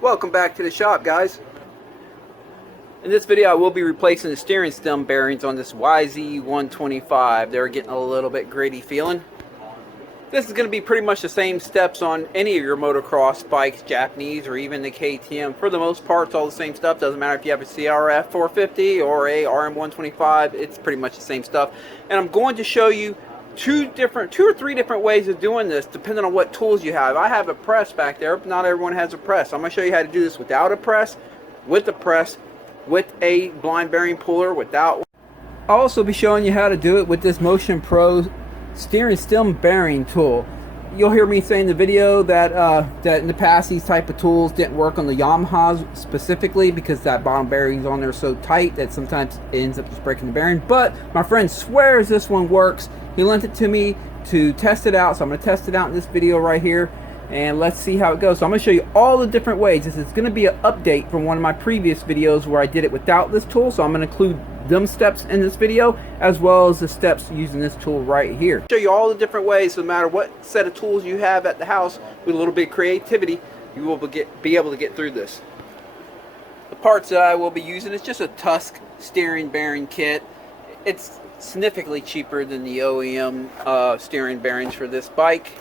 Welcome back to the shop, guys. In this video I will be replacing the steering stem bearings on this YZ125. They're getting a little bit gritty feeling. This is going to be pretty much the same steps on any of your motocross bikes, Japanese or even the KTM. For the most part, it's all the same stuff. Doesn't matter if you have a CRF 450 or a RM125, it's pretty much the same stuff. And I'm going to show you two or three different ways of doing this depending on what tools you have. I have a press back there, but not everyone has a press. I'm going to show you how to do this without a press, with a press, with a blind bearing puller, without. I'll also be showing you how to do it with this Motion Pro steering stem bearing tool. You'll hear me say in the video that that in the past these type of tools didn't work on the Yamahas specifically because that bottom bearing's on there so tight that sometimes it ends up just breaking the bearing. But my friend swears this one works. He lent it to me to test it out, so I'm going to test it out in this video right here, and let's see how it goes. So I'm going to show you all the different ways. This is going to be an update from one of my previous videos where I did it without this tool, so I'm going to include them steps in this video as well as the steps using this tool right here. I'll show you all the different ways, so no matter what set of tools you have at the house, with a little bit of creativity, you will be able to get through this. The parts that I will be using is just a Tusk steering bearing kit. It's significantly cheaper than the OEM steering bearings for this bike,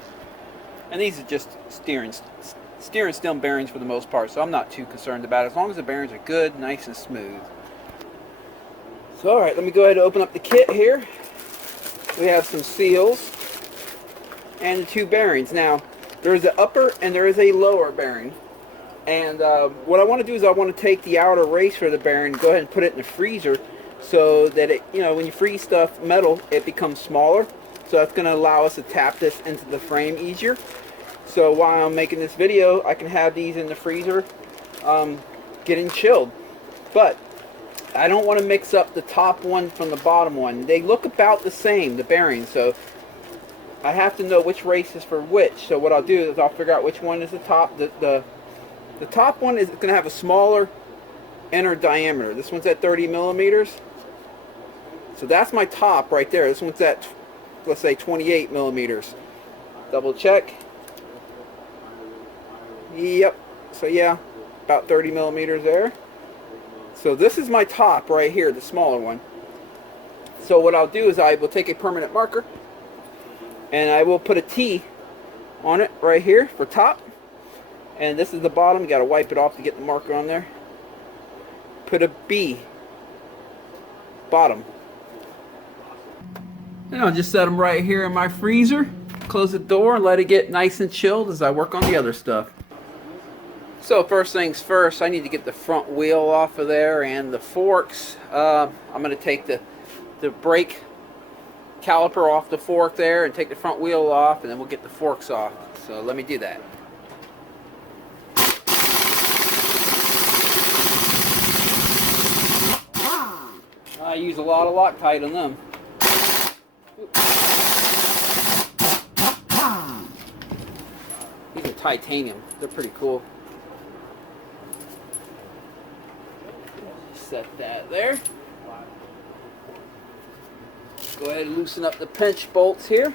and these are just steering stem bearings for the most part, so I'm not too concerned about it as long as the bearings are good, nice and smooth. So alright, let me go ahead and open up the kit here. We have some seals and the two bearings. Now there is an upper and there is a lower bearing, and what I want to do is I want to take the outer race for the bearing, go ahead and put it in the freezer so that it, when you freeze stuff, metal, it becomes smaller. So that's going to allow us to tap this into the frame easier. So while I'm making this video, I can have these in the freezer getting chilled. But I don't want to mix up the top one from the bottom one. They look about the same, the bearings, so I have to know which race is for which. So what I'll do is I'll figure out which one is the top. The top one is going to have a smaller inner diameter. This one's at 30 millimeters. So that's my top right there. This one's at, let's say, 28 millimeters. Double check. Yep. So yeah, about 30 millimeters there. So this is my top right here, the smaller one. So what I'll do is I will take a permanent marker and I will put a T on it right here for top. And this is the bottom. You got to wipe it off to get the marker on there. Put a B, bottom. And I'll just set them right here in my freezer. Close the door and let it get nice and chilled as I work on the other stuff. So first things first, I need to get the front wheel off of there and the forks. I'm going to take the brake caliper off the fork there and take the front wheel off, and then we'll get the forks off. So let me do that. I use a lot of Loctite on them. These are titanium. They're pretty cool. Set that there. Go ahead and loosen up the pinch bolts here.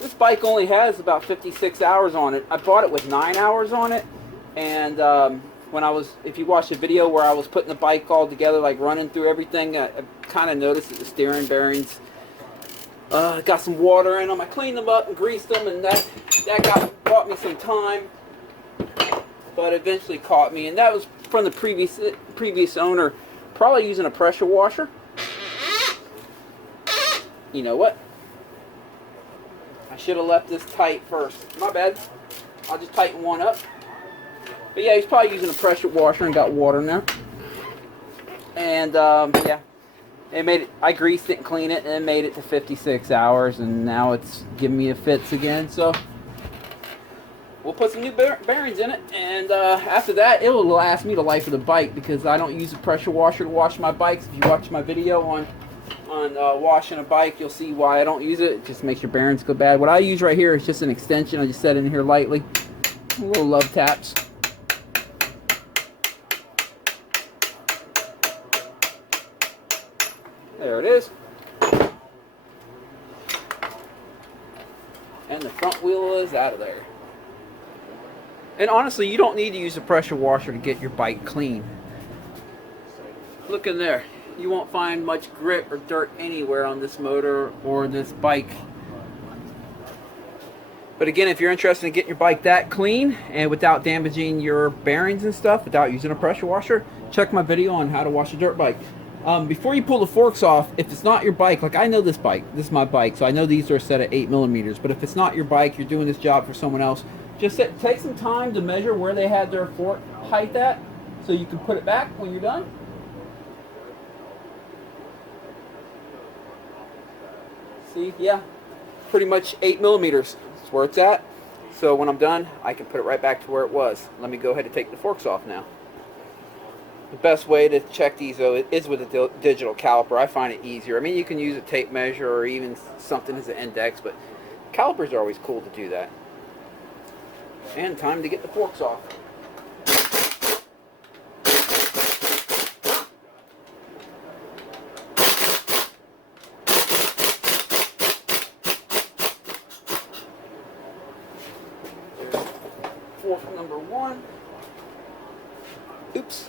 This bike only has about 56 hours on it. I bought it with 9 hours on it, and if you watch the video where I was putting the bike all together, like running through everything, I kind of noticed that the steering bearings got some water in them. I cleaned them up and greased them, and that bought me some time, but eventually caught me. And that was from the previous owner, probably using a pressure washer. You know what? I should have left this tight first. My bad. I'll just tighten one up. But yeah, he's probably using a pressure washer and got water in there. And yeah. It made it. I greased it and cleaned it, and it made it to 56 hours, and now it's giving me the fits again. So we'll put some new bearings in it, and after that, it will last me the life of the bike because I don't use a pressure washer to wash my bikes. If you watch my video on washing a bike, you'll see why I don't use it. It just makes your bearings go bad. What I use right here is just an extension. I just set it in here lightly, little love taps. There it is. And the front wheel is out of there. And honestly, you don't need to use a pressure washer to get your bike clean. Look in there. You won't find much grit or dirt anywhere on this motor or this bike. But again, if you're interested in getting your bike that clean and without damaging your bearings and stuff, without using a pressure washer, check my video on how to wash a dirt bike. Before you pull the forks off, if it's not your bike, like I know this bike, this is my bike, so I know these are set at 8mm, but if it's not your bike, you're doing this job for someone else, just take some time to measure where they had their fork height at, so you can put it back when you're done. See, yeah, pretty much 8mm. That's where it's at. So when I'm done, I can put it right back to where it was. Let me go ahead and take the forks off now. The best way to check these though is with a digital caliper. I find it easier. I mean, you can use a tape measure or even something as an index, but calipers are always cool to do that. And time to get the forks off. Fork number 1. Oops.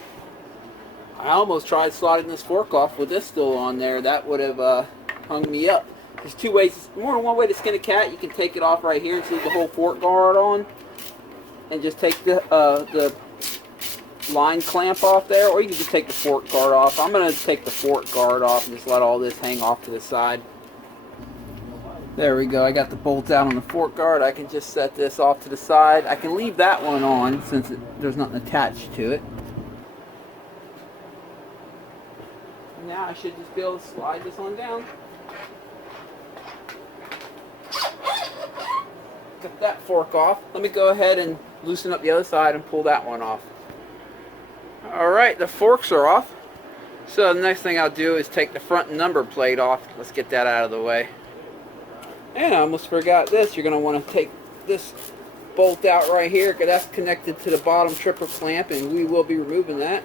I almost tried sliding this fork off with this still on there. That would have hung me up. There's two ways, more than one way to skin a cat. You can take it off right here and leave the whole fork guard on, and just take the line clamp off there, or you can just take the fork guard off. I'm going to take the fork guard off and just let all this hang off to the side. There we go. I got the bolt out on the fork guard. I can just set this off to the side. I can leave that one on since there's nothing attached to it. Now I should just be able to slide this on down. Get that fork off. Let me go ahead and loosen up the other side and pull that one off. Alright, the forks are off. So the next thing I'll do is take the front number plate off. Let's get that out of the way. And I almost forgot this. You're going to want to take this bolt out right here, because that's connected to the bottom tripper clamp, and we will be removing that.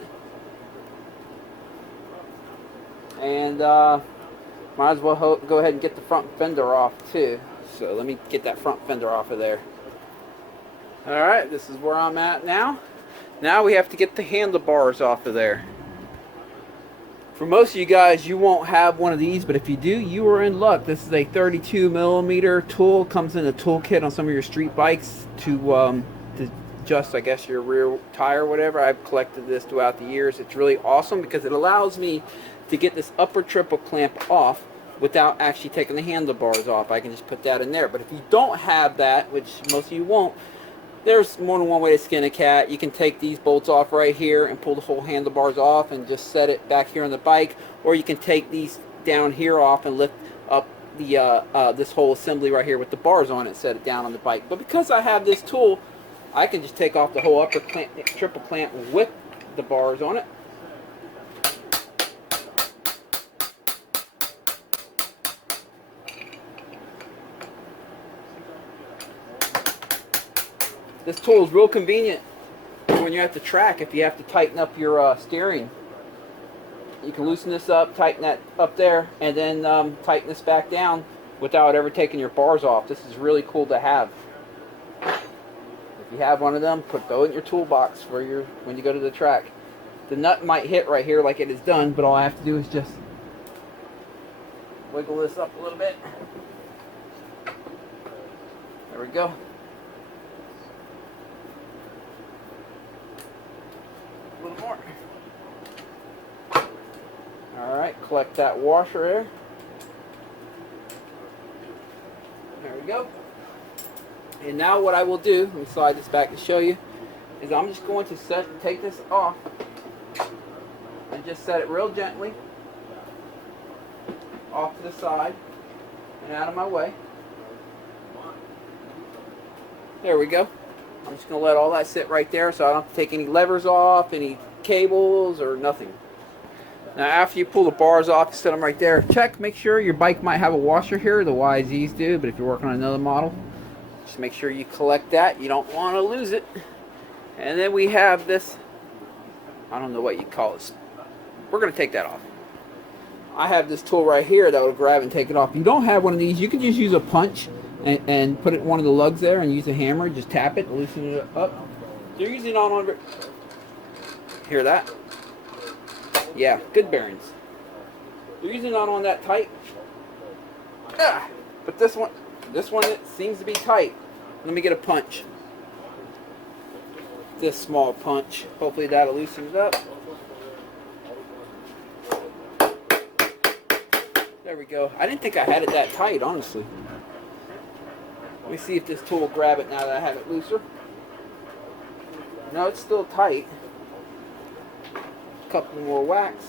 And might as well go ahead and get the front fender off too. So let me get that front fender off of there. Alright, this is where I'm at now. Now we have to get the handlebars off of there. For most of you guys, you won't have one of these, but if you do, you are in luck. This is a 32mm tool. Comes in a toolkit on some of your street bikes to adjust, I guess, your rear tire or whatever. I've collected this throughout the years. It's really awesome because it allows me to get this upper triple clamp off without actually taking the handlebars off. I can just put that in there. But if you don't have that, which most of you won't, there's more than one way to skin a cat. You can take these bolts off right here and pull the whole handlebars off and just set it back here on the bike, or you can take these down here off and lift up the this whole assembly right here with the bars on it, set it down on the bike. But because I have this tool, I can just take off the whole upper clamp, triple clamp with the bars on it. This tool is real convenient when you're at the track. If you have to tighten up your steering, you can loosen this up, tighten that up there, and then tighten this back down without ever taking your bars off. This is really cool to have. If you have one of them, throw it in your toolbox for when you go to the track. The nut might hit right here like it is done, but all I have to do is just wiggle this up a little bit. There we go. A little more. Alright, collect that washer there. There we go. And now what I will do, let me slide this back to show you, is I'm just going to take this off and just set it real gently off to the side and out of my way. There we go. I'm just going to let all that sit right there so I don't have to take any levers off, any cables, or nothing. Now after you pull the bars off, you set them right there. Make sure your bike might have a washer here. The YZs do, but if you're working on another model, just make sure you collect that. You don't want to lose it. And then we have this, I don't know what you call this. We're going to take that off. I have this tool right here that will grab and take it off. If you don't have one of these, you can just use a punch and put it in one of the lugs there and use a hammer. Just tap it, loosen it up. They're usually not on. Hear that? Yeah, good bearings. They're usually not on that tight. But this one it seems to be tight. Let me get a punch. This small punch. Hopefully that'll loosen it up. There we go. I didn't think I had it that tight, honestly. Let me see if this tool will grab it now that I have it looser. No, it's still tight. A couple more whacks.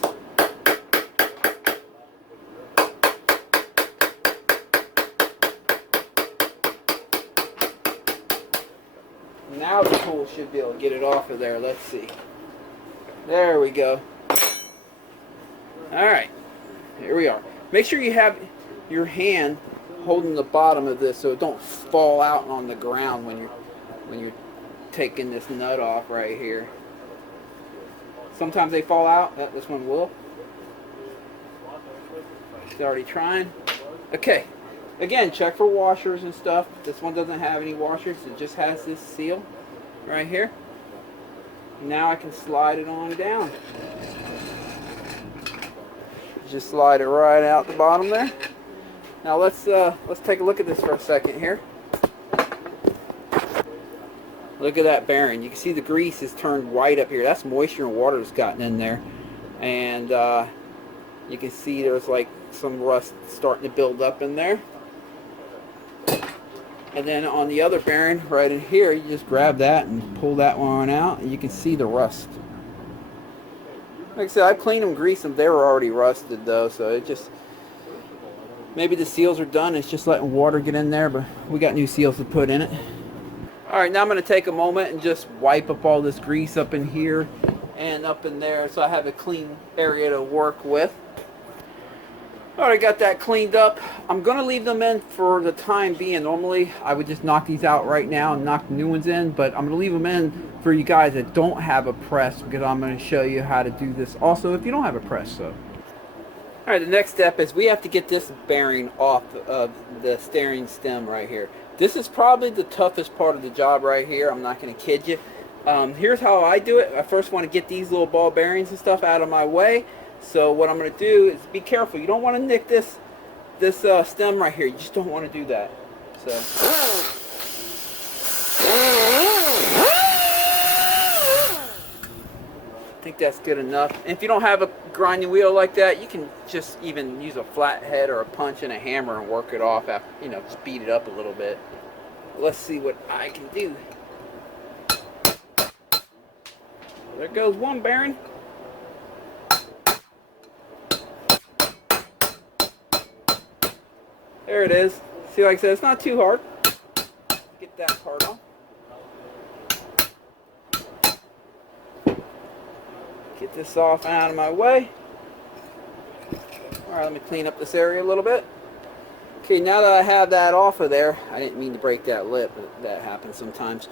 Now the tool should be able to get it off of there. Let's see. There we go. Alright. Here we are. Make sure you have your hand holding the bottom of this so it don't fall out on the ground when you're taking this nut off right here. Sometimes they fall out. This one will. It's already trying. Okay. Again, check for washers and stuff. This one doesn't have any washers. It just has this seal right here. Now I can slide it on down. Just slide it right out the bottom there. Now let's take a look at this for a second here. Look at that bearing. You can see the grease is turned white up here. That's moisture and water that's gotten in there. And you can see there's like some rust starting to build up in there. And then on the other bearing right in here, you just grab that and pull that one out, and you can see the rust. Like I said, I've cleaned them, greased them. They were already rusted though, so it just, maybe the seals are done. It's just letting water get in there, but we got new seals to put in it. Alright, now I'm going to take a moment and just wipe up all this grease up in here and up in there so I have a clean area to work with. Alright, got that cleaned up. I'm going to leave them in for the time being. Normally, I would just knock these out right now and knock the new ones in, but I'm going to leave them in for you guys that don't have a press because I'm going to show you how to do this also if you don't have a press. So, alright, the next step is we have to get this bearing off of the steering stem right here. This is probably the toughest part of the job right here. I'm not going to kid you. Here's how I do it. I first want to get these little ball bearings and stuff out of my way. So what I'm going to do is be careful. You don't want to nick this stem right here. You just don't want to do that. So I think that's good enough. And if you don't have a grinding wheel like that, you can just even use a flat head or a punch and a hammer and work it off after, you know, speed it up a little bit. Let's see what I can do. There goes one bearing. There it is. See, like I said, it's not too hard. Get that part off. Get this off and out of my way. Alright, let me clean up this area a little bit. Okay, now that I have that off of there, I didn't mean to break that lip, but that happens sometimes.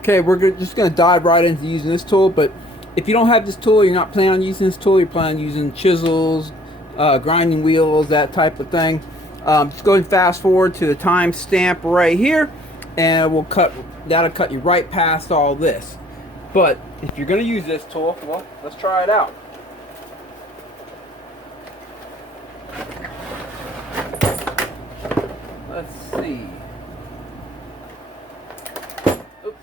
Okay, we're just going to dive right into using this tool, but if you don't have this tool, you're not planning on using this tool, you're planning on using chisels, grinding wheels, that type of thing. Just go and fast forward to the time stamp right here, and that'll cut you right past all this. But if you're going to use this tool, well, let's try it out. Let's see. Oops.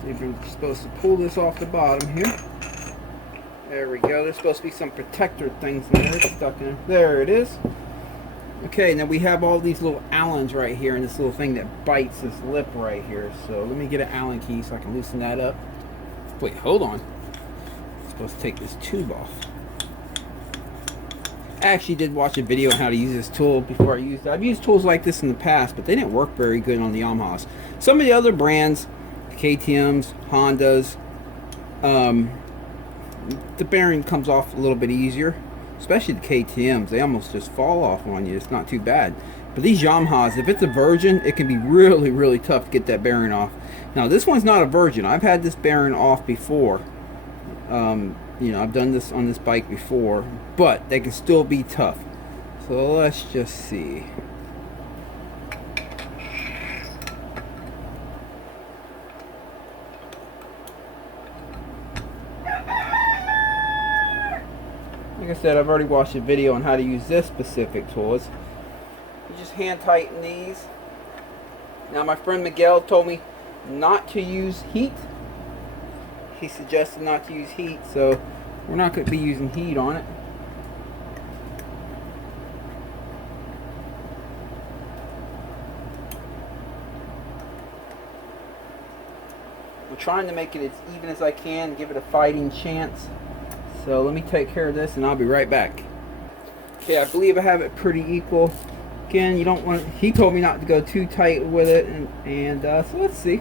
See if you're supposed to pull this off the bottom here. There we go. There's supposed to be some protector things in there stuck in there. There it is. Okay, now we have all these little Allens right here and this little thing that bites this lip right here. So let me get an Allen key so I can loosen that up. Wait, hold on. I'm supposed to take this tube off. I actually did watch a video on how to use this tool before I used it. I've used tools like this in the past, but they didn't work very good on the Yamahas. Some of the other brands, KTMs, Hondas, the bearing comes off a little bit easier. Especially the KTMs, they almost just fall off on you. It's not too bad. But these Yamahas, if it's a virgin, it can be really, really tough to get that bearing off. Now, this one's not a virgin. I've had this bearing off before. You know, I've done this on this bike before, but they can still be tough. So let's just see. Like I said, I've already watched a video on how to use this specific tool. You just hand tighten these. Now my friend Miguel told me not to use heat. He suggested not to use heat, so we're not going to be using heat on it. I'm trying to make it as even as I can, give it a fighting chance. So let me take care of this and I'll be right back. Okay, I believe I have it pretty equal. Again, you don't want, he told me not to go too tight with it, and so let's see.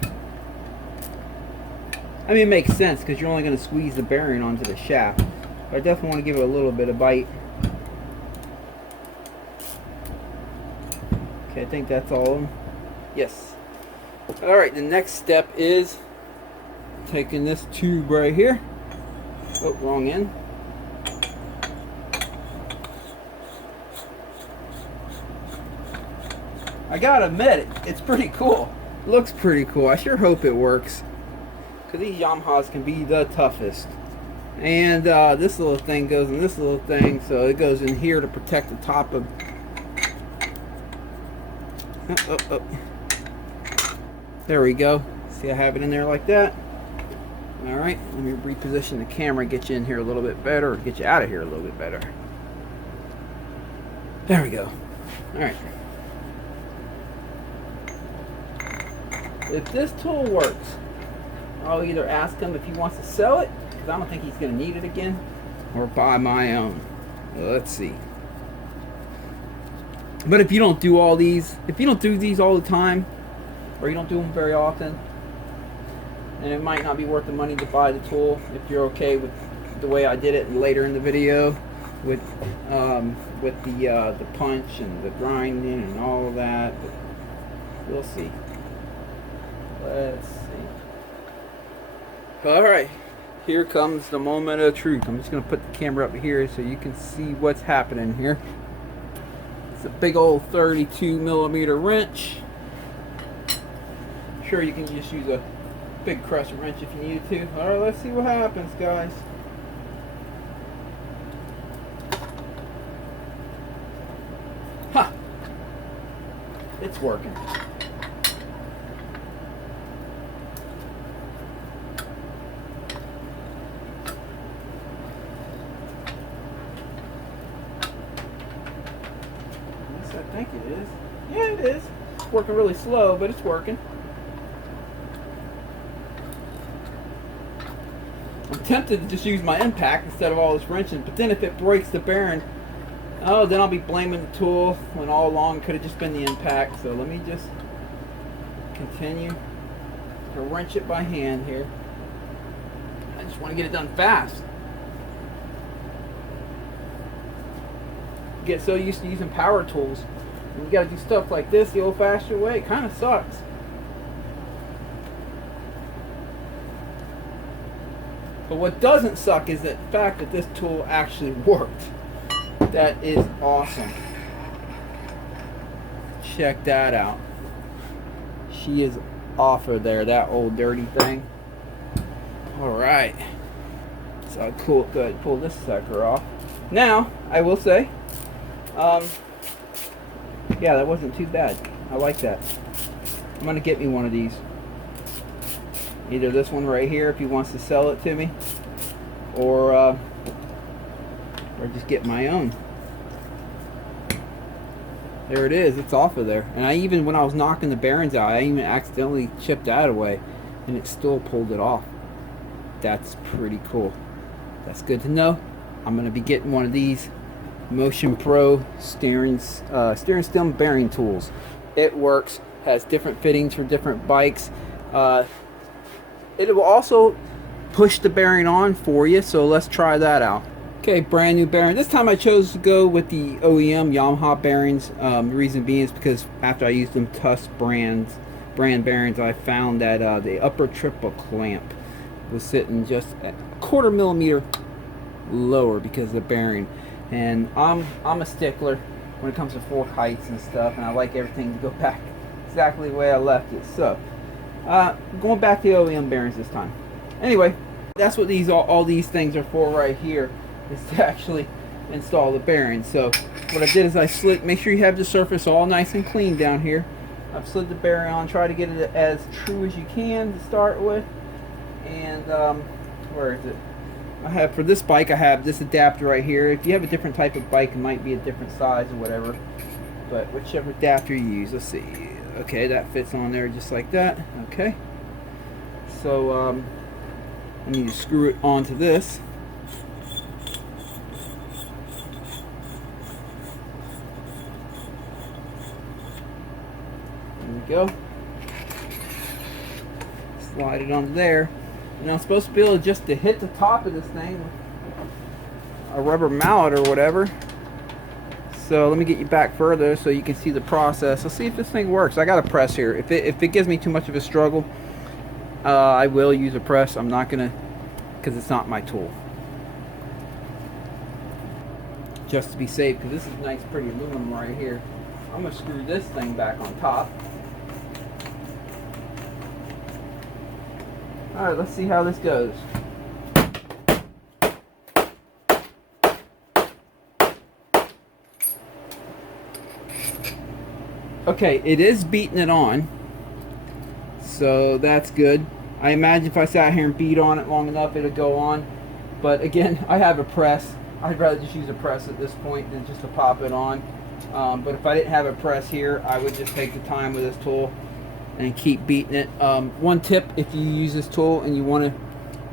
I mean, it makes sense because you're only going to squeeze the bearing onto the shaft. But I definitely want to give it a little bit of bite. Okay, I think that's all of them. Yes. Alright, the next step is taking this tube right here. Oh, wrong end. I gotta admit, it's pretty cool. Looks pretty cool. I sure hope it works, because these Yamahas can be the toughest. And this little thing goes in this little thing, so it goes in here to protect the top of... There we go. See, I have it in there like that. Alright, let me reposition the camera, get you in here a little bit better, or get you out of here a little bit better. There we go. Alright. If this tool works, I'll either ask him if he wants to sell it, because I don't think he's going to need it again, or buy my own. Let's see. But if you don't do all these, if you don't do these all the time, or you don't do them very often, then it might not be worth the money to buy the tool. If you're okay with the way I did it later in the video, with the punch and the grinding and all of that, but we'll see. Let's see. Alright, here comes the moment of truth. I'm just going to put the camera up here so you can see what's happening here. It's a big old 32mm wrench. Sure, you can just use a big crescent wrench if you need to. Alright, let's see what happens, guys. Ha! It's working. I think it is. Yeah, it is. It's working really slow, but it's working. I'm tempted to just use my impact instead of all this wrenching, but then if it breaks the bearing, oh, then I'll be blaming the tool when all along it could have just been the impact. So let me just continue to wrench it by hand here. I just want to get it done fast. Get so used to using power tools, and you got to do stuff like this the old-fashioned way. It kind of sucks. But what doesn't suck is the fact that this tool actually worked. That is awesome. Check that out. She is off of there, that old dirty thing. Alright. So cool, good. Pull this sucker off. Now, I will say, yeah, that wasn't too bad. I like that. I'm gonna get me one of these. Either this one right here if he wants to sell it to me, or just get my own. There it is. It's off of there. And I even, when I was knocking the bearings out, I even accidentally chipped that away, and it still pulled it off. That's pretty cool. That's good to know. I'm gonna be getting one of these Motion Pro steering stem bearing tools. It works. Has different fittings for different bikes. It will also push the bearing on for you, so let's try that out. Okay, brand new bearing. This time I chose to go with the OEM Yamaha bearings. The reason being is because after I used them Tusk brand bearings, I found that the upper triple clamp was sitting just at 1/4 millimeter lower because of the bearing. And I'm a stickler when it comes to fork heights and stuff, and I like everything to go back exactly the way I left it. So going back to the OEM bearings this time. Anyway, that's what all these things are for right here, is to actually install the bearings. So what I did is I slid, make sure you have the surface all nice and clean down here. I've slid the bearing on, try to get it as true as you can to start with. And where is it? I have, for this bike, I have this adapter right here. If you have a different type of bike, it might be a different size or whatever, but whichever adapter you use. Let's see. Okay, that fits on there just like that. Okay, so I need to screw it onto this. There we go. Slide it onto there. And I'm supposed to be able just to hit the top of this thing with a rubber mallet or whatever. So let me get you back further so you can see the process. Let's see if this thing works. I got a press here. If it gives me too much of a struggle, I will use a press. I'm not gonna, because it's not my tool. Just to be safe, because this is nice pretty aluminum right here. I'm gonna screw this thing back on top. Alright, let's see how this goes. Okay, it is beating it on, so that's good. I imagine if I sat here and beat on it long enough, it'll go on. But again, I have a press. I'd rather just use a press at this point than just to pop it on. But if I didn't have a press here, I would just take the time with this tool and keep beating it. One tip, if you use this tool and you want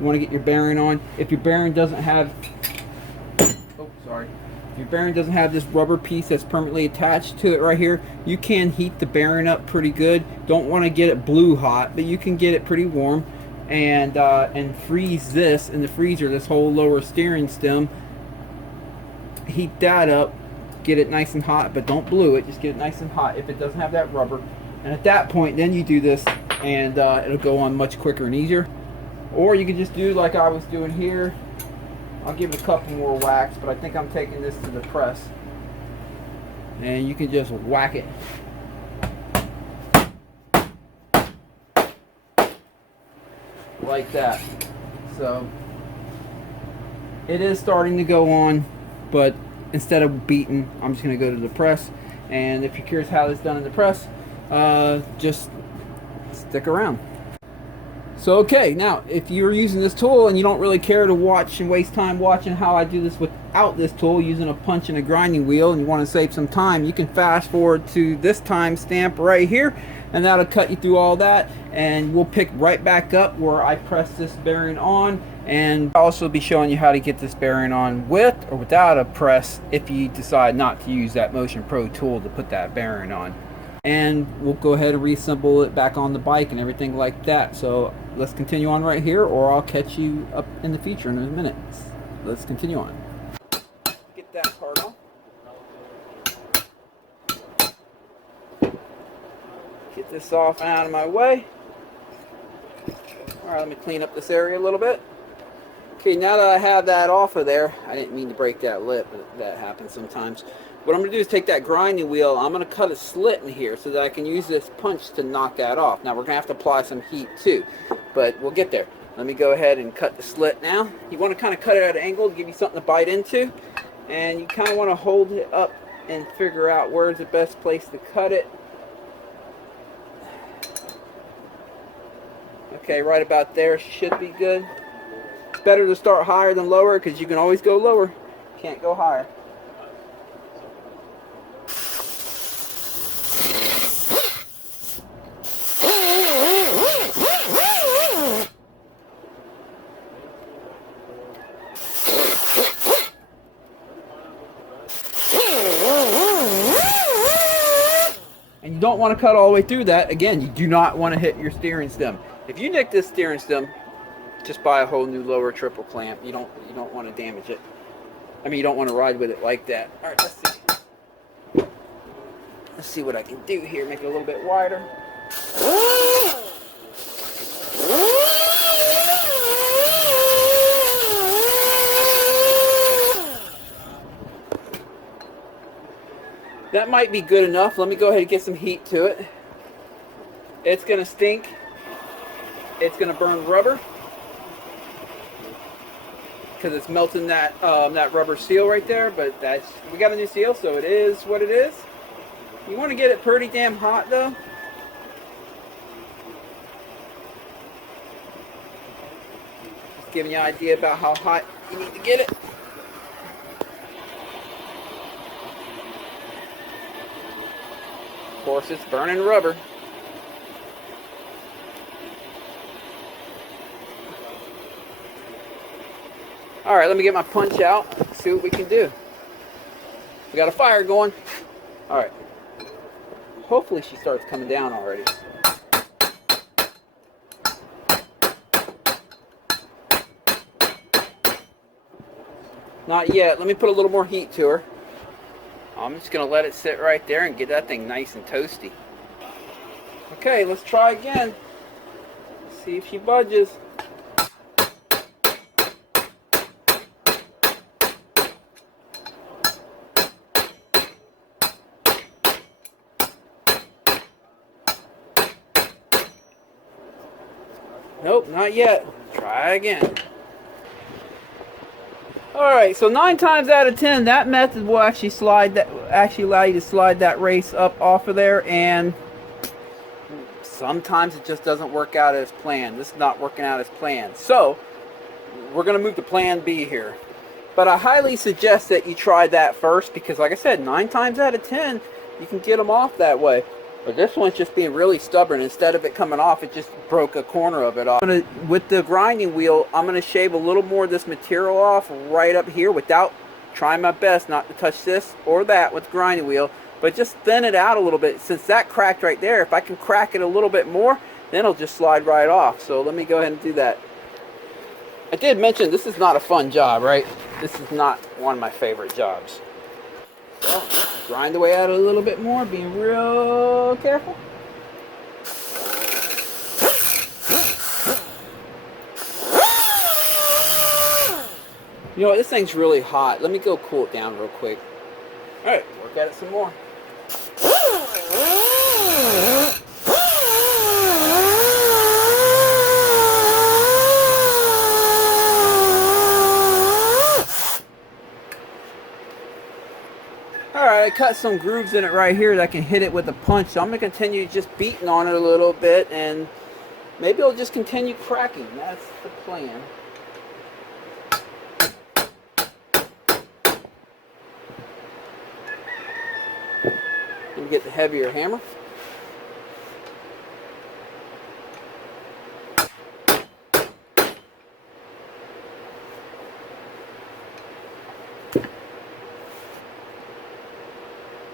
to get your bearing on, if your bearing doesn't have, if your bearing doesn't have this rubber piece that's permanently attached to it right here, you can heat the bearing up pretty good. Don't want to get it blue hot, but you can get it pretty warm, and freeze this in the freezer, this whole lower steering stem. Heat that up, get it nice and hot, but don't blue it, just get it nice and hot if it doesn't have that rubber. And at that point, then you do this, and it'll go on much quicker and easier. Or you can just do like I was doing here. I'll give it a couple more whacks, but I think I'm taking this to the press. And you can just whack it. Like that. So it is starting to go on, but instead of beating, I'm just going to go to the press. And if you're curious how it's done in the press, just stick around. So okay, now if you're using this tool and you don't really care to watch and waste time watching how I do this without this tool, using a punch and a grinding wheel, and you want to save some time, you can fast forward to this time stamp right here, and that'll cut you through all that, and we'll pick right back up where I press this bearing on. And I'll also be showing you how to get this bearing on with or without a press if you decide not to use that Motion Pro tool to put that bearing on. And we'll go ahead and reassemble it back on the bike and everything like that. So let's continue on right here, or I'll catch you up in the future in a minute. Let's continue on. Get that part off. Get this off and out of my way. Alright, let me clean up this area a little bit. Okay, now that I have that off of there, I didn't mean to break that lip, but that happens sometimes. What I'm going to do is take that grinding wheel, I'm going to cut a slit in here so that I can use this punch to knock that off. Now we're going to have to apply some heat too, but we'll get there. Let me go ahead and cut the slit now. You want to kind of cut it at an angle to give you something to bite into, and you kind of want to hold it up and figure out where's the best place to cut it. Okay, right about there should be good. It's better to start higher than lower because you can always go lower. Can't go higher. And you don't want to cut all the way through that. Again, you do not want to hit your steering stem. If you nick this steering stem, just buy a whole new lower triple clamp. You don't want to damage it. I mean, you don't want to ride with it like that. All right, let's see. Let's see what I can do here. Make it a little bit wider. That might be good enough. Let me go ahead and get some heat to it. It's going to stink. It's going to burn rubber because it's melting that that rubber seal right there. But we got a new seal, so it is what it is. You want to get it pretty damn hot though. Just giving you an idea about how hot you need to get it. Of course, it's burning rubber. All right, let me get my punch out, see what we can do. We got a fire going. All right. Hopefully she starts coming down already. Not yet. Let me put a little more heat to her. I'm just going to let it sit right there and get that thing nice and toasty. Okay, let's try again. See if she budges. Nope, not yet. Try again. Alright, so 9 times out of 10, that method will actually allow you to slide that race up off of there, and sometimes it just doesn't work out as planned. This is not working out as planned. So, we're going to move to plan B here. But I highly suggest that you try that first, because like I said, 9 times out of 10, you can get them off that way. But this one's just being really stubborn. Instead of it coming off, it just broke a corner of it off. With the grinding wheel, I'm going to shave a little more of this material off right up here without trying my best not to touch this or that with the grinding wheel. But just thin it out a little bit. Since that cracked right there, if I can crack it a little bit more, then it'll just slide right off. So let me go ahead and do that. I did mention this is not a fun job, right? This is not one of my favorite jobs. So, grind away at it a little bit more, being real careful. You know what, this thing's really hot. Let me go cool it down real quick. Alright, work at it some more. Alright, I cut some grooves in it right here that I can hit it with a punch. So I'm going to continue just beating on it a little bit, and maybe it'll just continue cracking. That's the plan. Let me get the heavier hammer.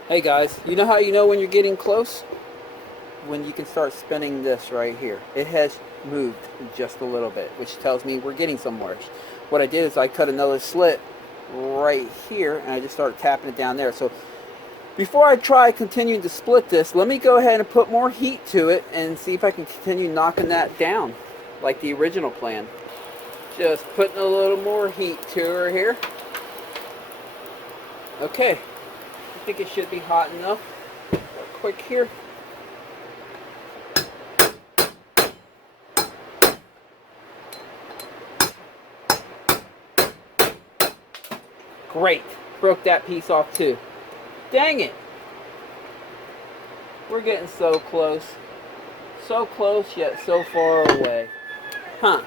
Hey guys, you know how you know when you're getting close? When you can start spinning this right here. It has moved just a little bit, which tells me we're getting somewhere. What I did is I cut another slit right here, and I just started tapping it down there. So before I try continuing to split this, let me go ahead and put more heat to it and see if I can continue knocking that down like the original plan. Just putting a little more heat to her here. Okay. I think it should be hot enough. Real quick here. Great. Broke that piece off too. Dang it. We're getting so close. So close yet so far away. Huh.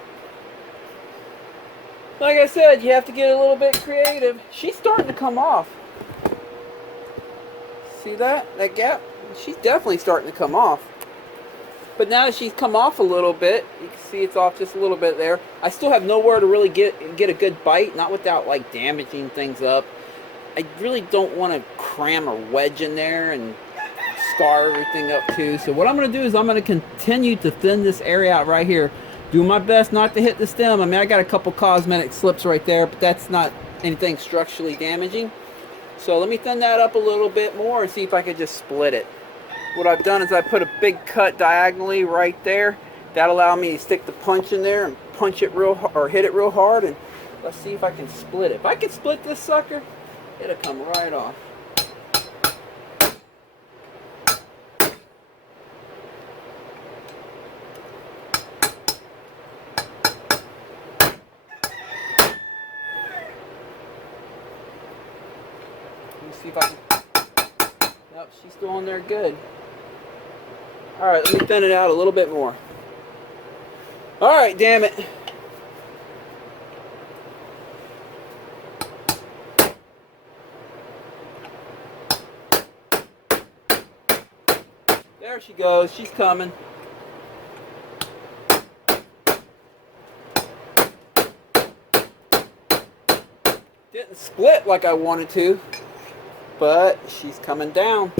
Like I said, you have to get a little bit creative. She's starting to come off. See that gap? She's definitely starting to come off. But now that she's come off a little bit, you can see it's off just a little bit there. I still have nowhere to really get a good bite, not without like damaging things up. I really don't want to cram a wedge in there and scar everything up too. So what I'm going to do is I'm going to continue to thin this area out right here. Do my best not to hit the stem. I mean, I got a couple cosmetic slips right there, but that's not anything structurally damaging. So let me thin that up a little bit more and see if I can just split it. What I've done is I put a big cut diagonally right there. That'll allow me to stick the punch in there and punch it or hit it real hard, and let's see if I can split it. If I can split this sucker, it'll come right off. see if I can... Nope, she's still on there good. Alright, let me thin it out a little bit more. Alright, damn it. There she goes. She's coming. Didn't split like I wanted to, but she's coming down.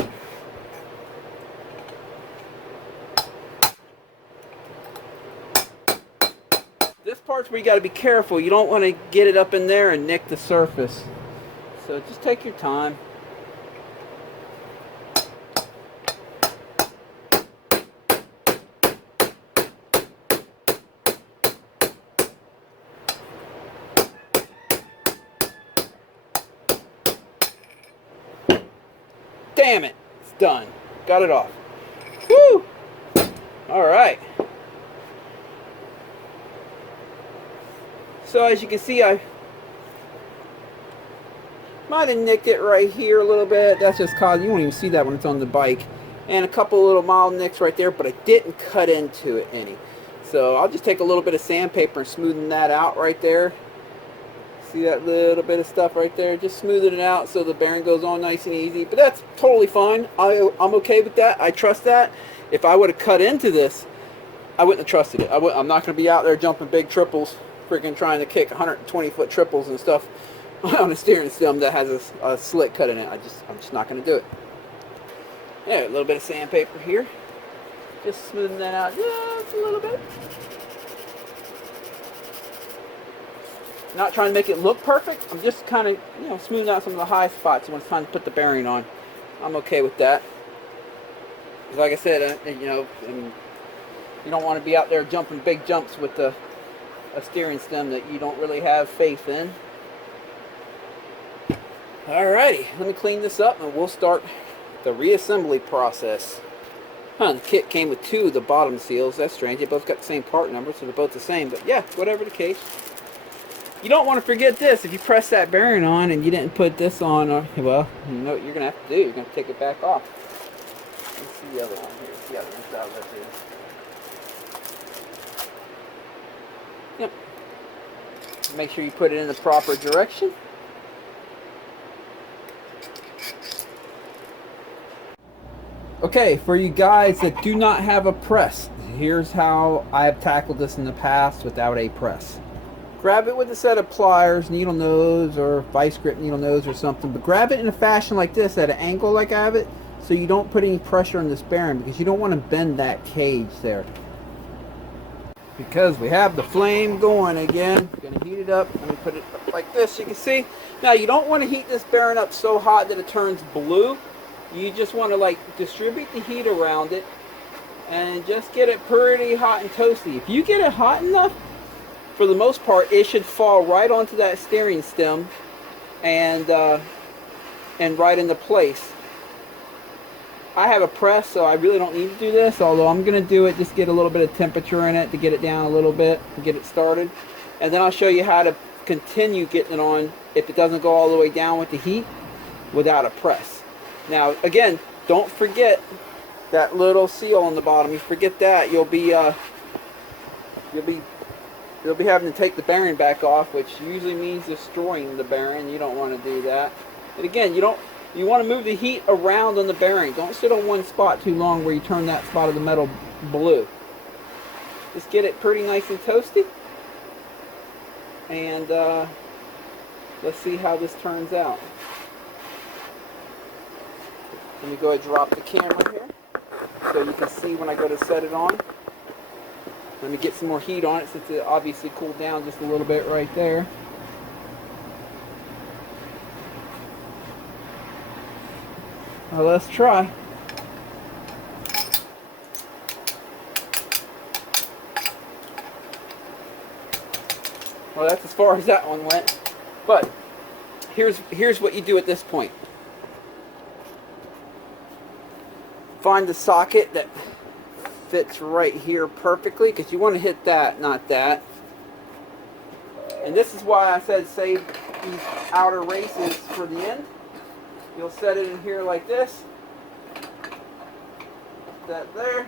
This part's where you got to be careful. You don't want to get it up in there and nick the surface. So just take your time. Damn it, it's done. Got it off. Woo! Alright. So as you can see, I might have nicked it right here a little bit. That's just cause you won't even see that when it's on the bike. And a couple little mild nicks right there, but I didn't cut into it any. So I'll just take a little bit of sandpaper and smoothen that out right there. See that little bit of stuff right there? Just smoothing it out so the bearing goes on nice and easy. But that's totally fine. I'm okay with that. I trust that. If I would have cut into this, I wouldn't have trusted it. I'm not going to be out there jumping big triples, freaking trying to kick 120-foot triples and stuff on a steering stem that has a slit cut in it. I'm just not going to do it. Yeah, a little bit of sandpaper here. Just smoothing that out just a little bit. Not trying to make it look perfect. I'm just kind of, smoothing out some of the high spots when it's time to put the bearing on. I'm okay with that. Like I said, you don't want to be out there jumping big jumps with a steering stem that you don't really have faith in. Alrighty, let me clean this up and we'll start the reassembly process. The kit came with 2 of the bottom seals. That's strange. They both got the same part number, so they're both the same. But yeah, whatever the case. You don't want to forget this. If you press that bearing on and you didn't put this on, well, you know what you're going to have to do. You're going to take it back off. Let's see the other one here. See how the inside of that is. Yep. Make sure you put it in the proper direction. Okay, for you guys that do not have a press, here's how I have tackled this in the past without a press. Grab it with a set of pliers, needle nose, or vice grip needle nose or something, but grab it in a fashion like this, at an angle like I have it, so you don't put any pressure on this bearing, because you don't want to bend that cage there. Because we have the flame going again, I'm going to heat it up. Let me put it up like this, you can see. Now you don't want to heat this bearing up so hot that it turns blue. You just want to distribute the heat around it and just get it pretty hot and toasty. If you get it hot enough, for the most part, it should fall right onto that steering stem and right into place. I have a press, so I really don't need to do this, although I'm going to do it, just get a little bit of temperature in it to get it down a little bit and get it started. And then I'll show you how to continue getting it on if it doesn't go all the way down with the heat without a press. Now, again, don't forget that little seal on the bottom. You forget that, you'll be having to take the bearing back off, which usually means destroying the bearing. You don't want to do that. And again, you want to move the heat around on the bearing. Don't sit on one spot too long where you turn that spot of the metal blue. Just get it pretty nice and toasty. And let's see how this turns out. Let me go ahead and drop the camera here so you can see when I go to set it on. Let me get some more heat on it since it obviously cooled down just a little bit right there. Well, let's try. Well, that's as far as that one went. But here's what you do at this point. Find the socket that fits right here perfectly, because you want to hit that, not that. And this is why I said save these outer races for the end. You'll set it in here like this. That there.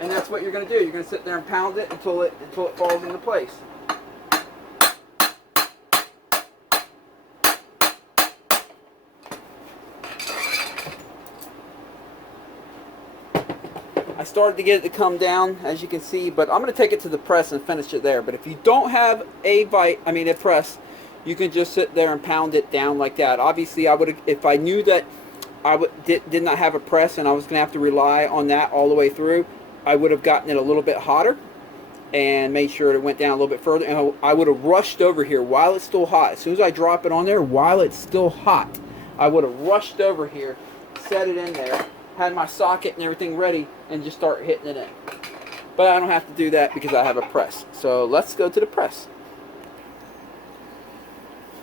And that's what you're going to do. You're going to sit there and pound it until it falls into place. I started to get it to come down, as you can see, but I'm going to take it to the press and finish it there. But if you don't have a press, you can just sit there and pound it down like that. Obviously, I would, if I knew that I did not have a press and I was going to have to rely on that all the way through, I would have gotten it a little bit hotter and made sure it went down a little bit further. And I would have rushed over here while it's still hot. As soon as I drop it on there, while it's still hot, I would have rushed over here, set it in there, had my socket and everything ready, and just start hitting it in. But I don't have to do that because I have a press. So let's go to the press.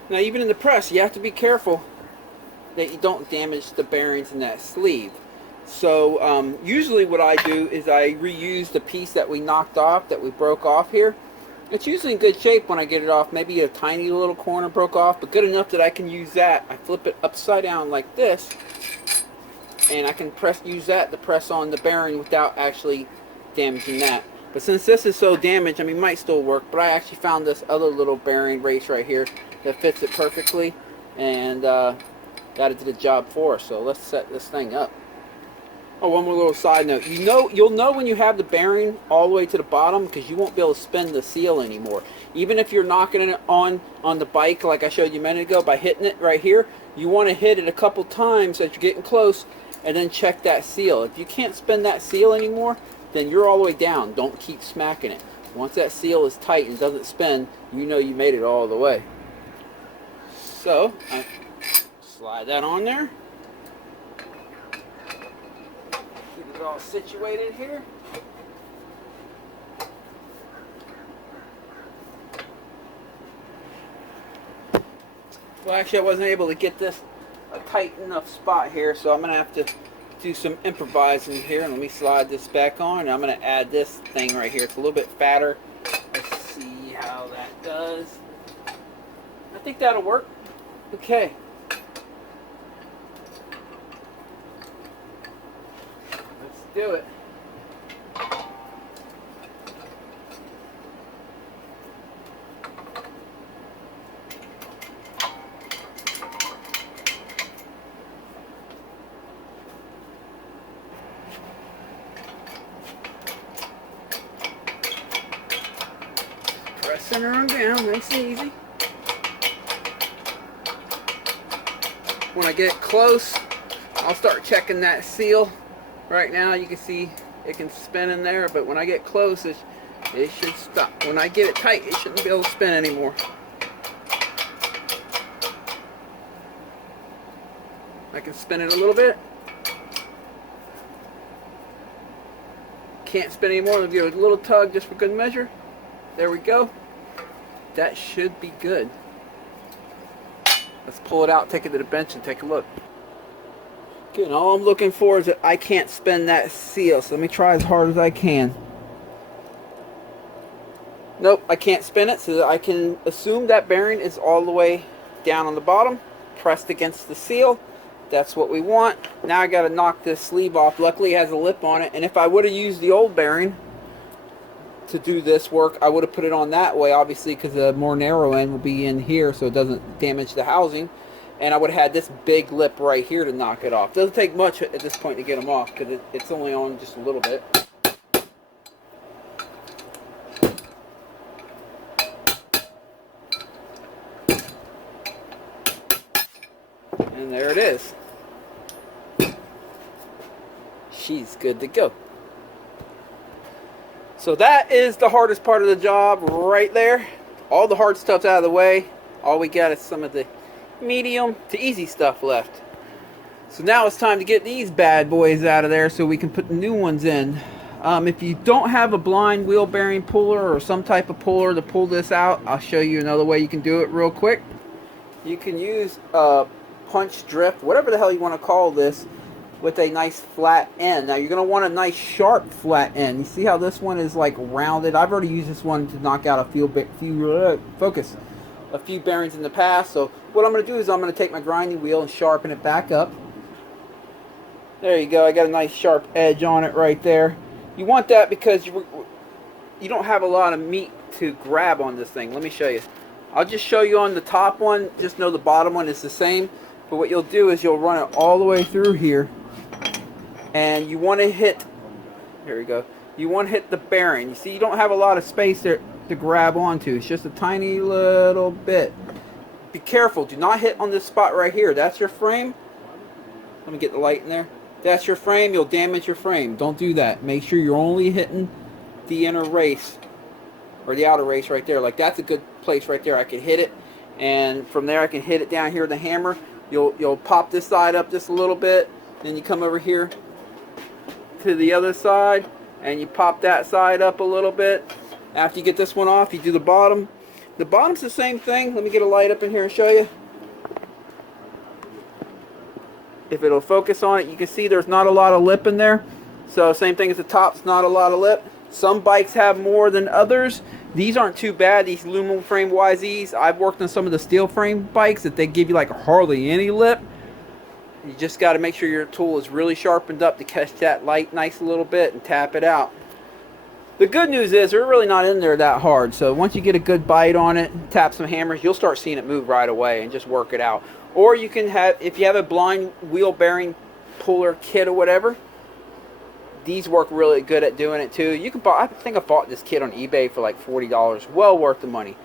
Now, even in the press, you have to be careful that you don't damage the bearings in that sleeve. So usually what I do is I reuse the piece that we knocked off, that we broke off here. It's usually in good shape when I get it off. Maybe a tiny little corner broke off, but good enough that I can use that. I flip it upside down like this, and I can use that to press on the bearing without actually damaging that. But since this is so damaged, I mean, it might still work, but I actually found this other little bearing race right here that fits it perfectly, and got it to the job for us. So let's set this thing up. Oh, one more little side note. You'll know when you have the bearing all the way to the bottom, because you won't be able to spin the seal anymore. Even if you're knocking it on the bike like I showed you a minute ago by hitting it right here, you want to hit it a couple times as you're getting close, and then check that seal. If you can't spin that seal anymore, then you're all the way down. Don't keep smacking it. Once that seal is tight and doesn't spin, you know you made it all the way. So I slide that on there. Keep it all situated here. Well, actually, I wasn't able to get this a tight enough spot here, so I'm going to have to do some improvising here. And let me slide this back on. I'm going to add this thing right here. It's a little bit fatter. Let's see how that does. I think that'll work. Okay. Let's do it. Pressing her down, nice and easy. When I get close, I'll start checking that seal. Right now you can see it can spin in there, but when I get close, it should stop. When I get it tight, it shouldn't be able to spin anymore. I can spin it a little bit. Can't spin anymore. I'll give it a little tug just for good measure. There we go. That should be good. Let's pull it out, take it to the bench, and take a look. Good, and all I'm looking for is that I can't spin that seal, so let me try as hard as I can. Nope, I can't spin it, so that I can assume that bearing is all the way down on the bottom, pressed against the seal. That's what we want. Now I got to knock this sleeve off. Luckily it has a lip on it, and if I would have used the old bearing to do this work, I would have put it on that way, obviously, because the more narrow end will be in here so it doesn't damage the housing, and I would have had this big lip right here to knock it off. Doesn't take much at this point to get them off, because it's only on just a little bit. And there it is. She's good to go. So that is the hardest part of the job right there. All the hard stuff's out of the way. All we got is some of the medium to easy stuff left. So now it's time to get these bad boys out of there so we can put the new ones in. If you don't have a blind wheel bearing puller or some type of puller to pull this out, I'll show you another way you can do it real quick. You can use punch drift, whatever the hell you want to call this. with a nice flat end. Now you're going to want a nice sharp flat end. You see how this one is like rounded? I've already used this one to knock out a few bearings in the past. So what I'm going to do is I'm going to take my grinding wheel and sharpen it back up. There you go. I got a nice sharp edge on it right there. You want that because you don't have a lot of meat to grab on this thing. Let me show you. I'll just show you on the top one. Just know the bottom one is the same. But what you'll do is you'll run it all the way through here. And you want to hit, here we go, you want to hit the bearing. You see, you don't have a lot of space there to grab onto. It's just a tiny little bit. Be careful. Do not hit on this spot right here. That's your frame. Let me get the light in there. That's your frame. You'll damage your frame. Don't do that. Make sure you're only hitting the inner race or the outer race right there. Like that's a good place right there. I can hit it, and from there I can hit it down here with the hammer. You'll pop this side up just a little bit. Then you come over here to the other side and you pop that side up a little bit. After you get this one off, you do the bottom. The bottom's the same thing. Let me get a light up in here and show you. If it'll focus on it, you can see there's not a lot of lip in there. So same thing as the top's not a lot of lip. Some bikes have more than others. These aren't too bad, these aluminum frame YZs. I've worked on some of the steel frame bikes that they give you like hardly any lip. You just got to make sure your tool is really sharpened up to catch that light nice a little bit and tap it out. The good news is they're really not in there that hard. So once you get a good bite on it, tap some hammers, you'll start seeing it move right away and just work it out. Or you can have, if you have a blind wheel bearing puller kit or whatever, these work really good at doing it too. You can buy, I think I bought this kit on eBay for like $40. Well worth the money.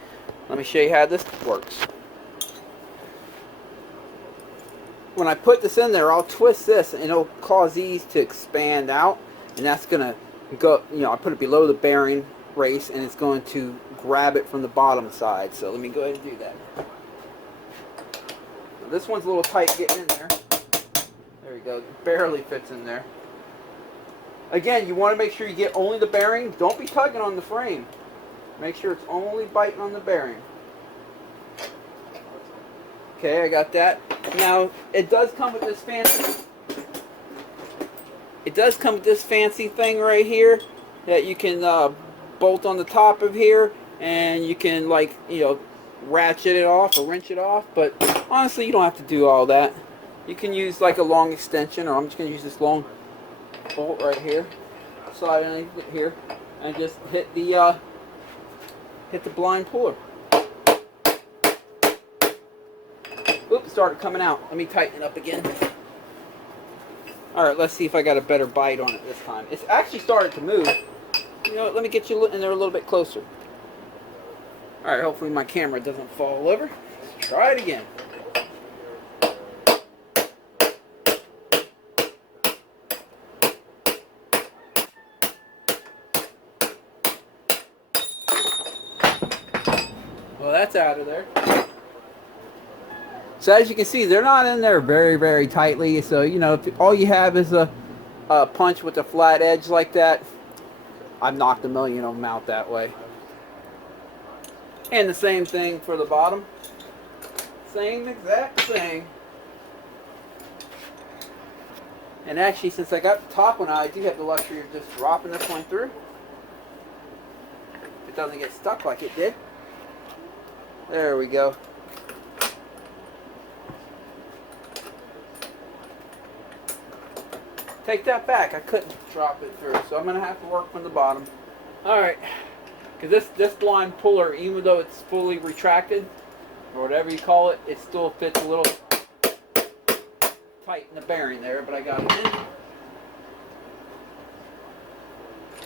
Let me show you how this works. When I put this in there, I'll twist this and it'll cause these to expand out, and that's gonna go, you know, I put it below the bearing race and it's going to grab it from the bottom side. So let me go ahead and do that. Now, this one's a little tight getting in there. There we go. It barely fits in there. Again, you want to make sure you get only the bearing. Don't be tugging on the frame. Make sure it's only biting on the bearing. Okay, I got that. Now, it does come with this fancy. It does come with this fancy thing right here that you can bolt on the top of here, and you can, like, you know, ratchet it off or wrench it off. But honestly, you don't have to do all that. You can use like a long extension, or I'm just going to use this long bolt right here, slide underneath it here, and just hit the blind puller. Oops, started coming out. Let me tighten it up again. Alright, let's see if I got a better bite on it this time. It's actually started to move. You know what, let me get you in there a little bit closer. Alright, hopefully my camera doesn't fall over. Let's try it again. Well, that's out of there. So as you can see, they're not in there very, very tightly. So, you know, if all you have is a punch with a flat edge like that, I've knocked a million of them out that way. And the same thing for the bottom. Same exact thing. And actually, since I got the top one out, I do have the luxury of just dropping this one through. It doesn't get stuck like it did. There we go. Take that back. I couldn't drop it through, so I'm going to have to work from the bottom. Alright, because this blind puller, even though it's fully retracted, or whatever you call it, it still fits a little tight in the bearing there, but I got it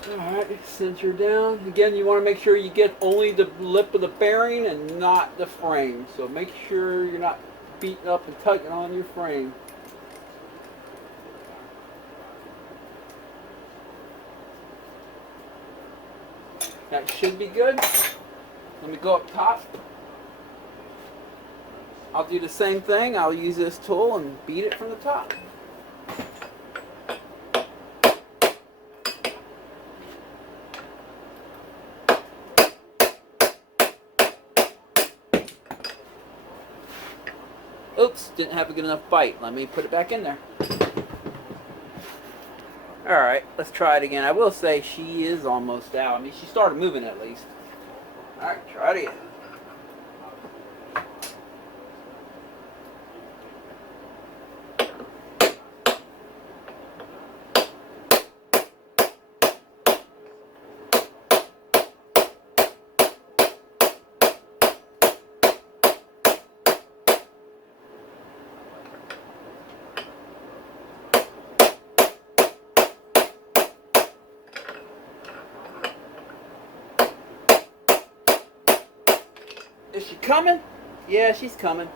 in. Alright, center down. Again, you want to make sure you get only the lip of the bearing and not the frame. So make sure you're not beating up and tugging on your frame. That should be good. Let me go up top. I'll do the same thing. I'll use this tool and beat it from the top. Oops, didn't have a good enough bite. Let me put it back in there. Alright, let's try it again. I will say she is almost out. I mean, she started moving at least. Alright, try it again. Is she coming? Yeah, she's coming.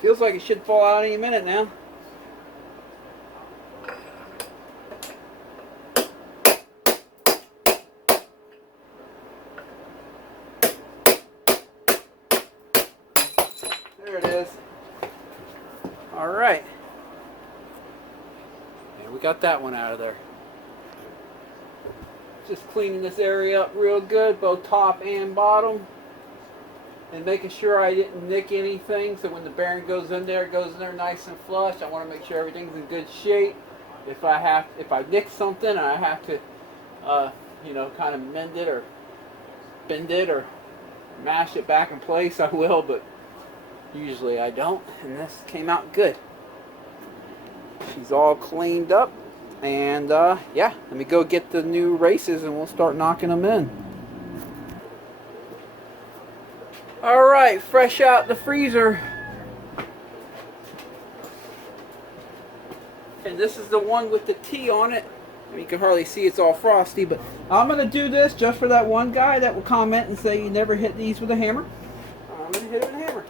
Feels like it should fall out any minute now. There it is. Alright. And we got that one out of there. Just cleaning this area up real good, both top and bottom. And making sure I didn't nick anything, so when the bearing goes in there, it goes in there nice and flush. I want to make sure everything's in good shape. If I nick something, I have to, you know, kind of mend it or bend it or mash it back in place, I will, but usually I don't. And this came out good. She's all cleaned up, and yeah, let me go get the new races, and we'll start knocking them in. Alright, fresh out the freezer. And this is the one with the T on it. I mean, you can hardly see, it's all frosty, but I'm going to do this just for that one guy that will comment and say you never hit these with a hammer. I'm going to hit it with a hammer.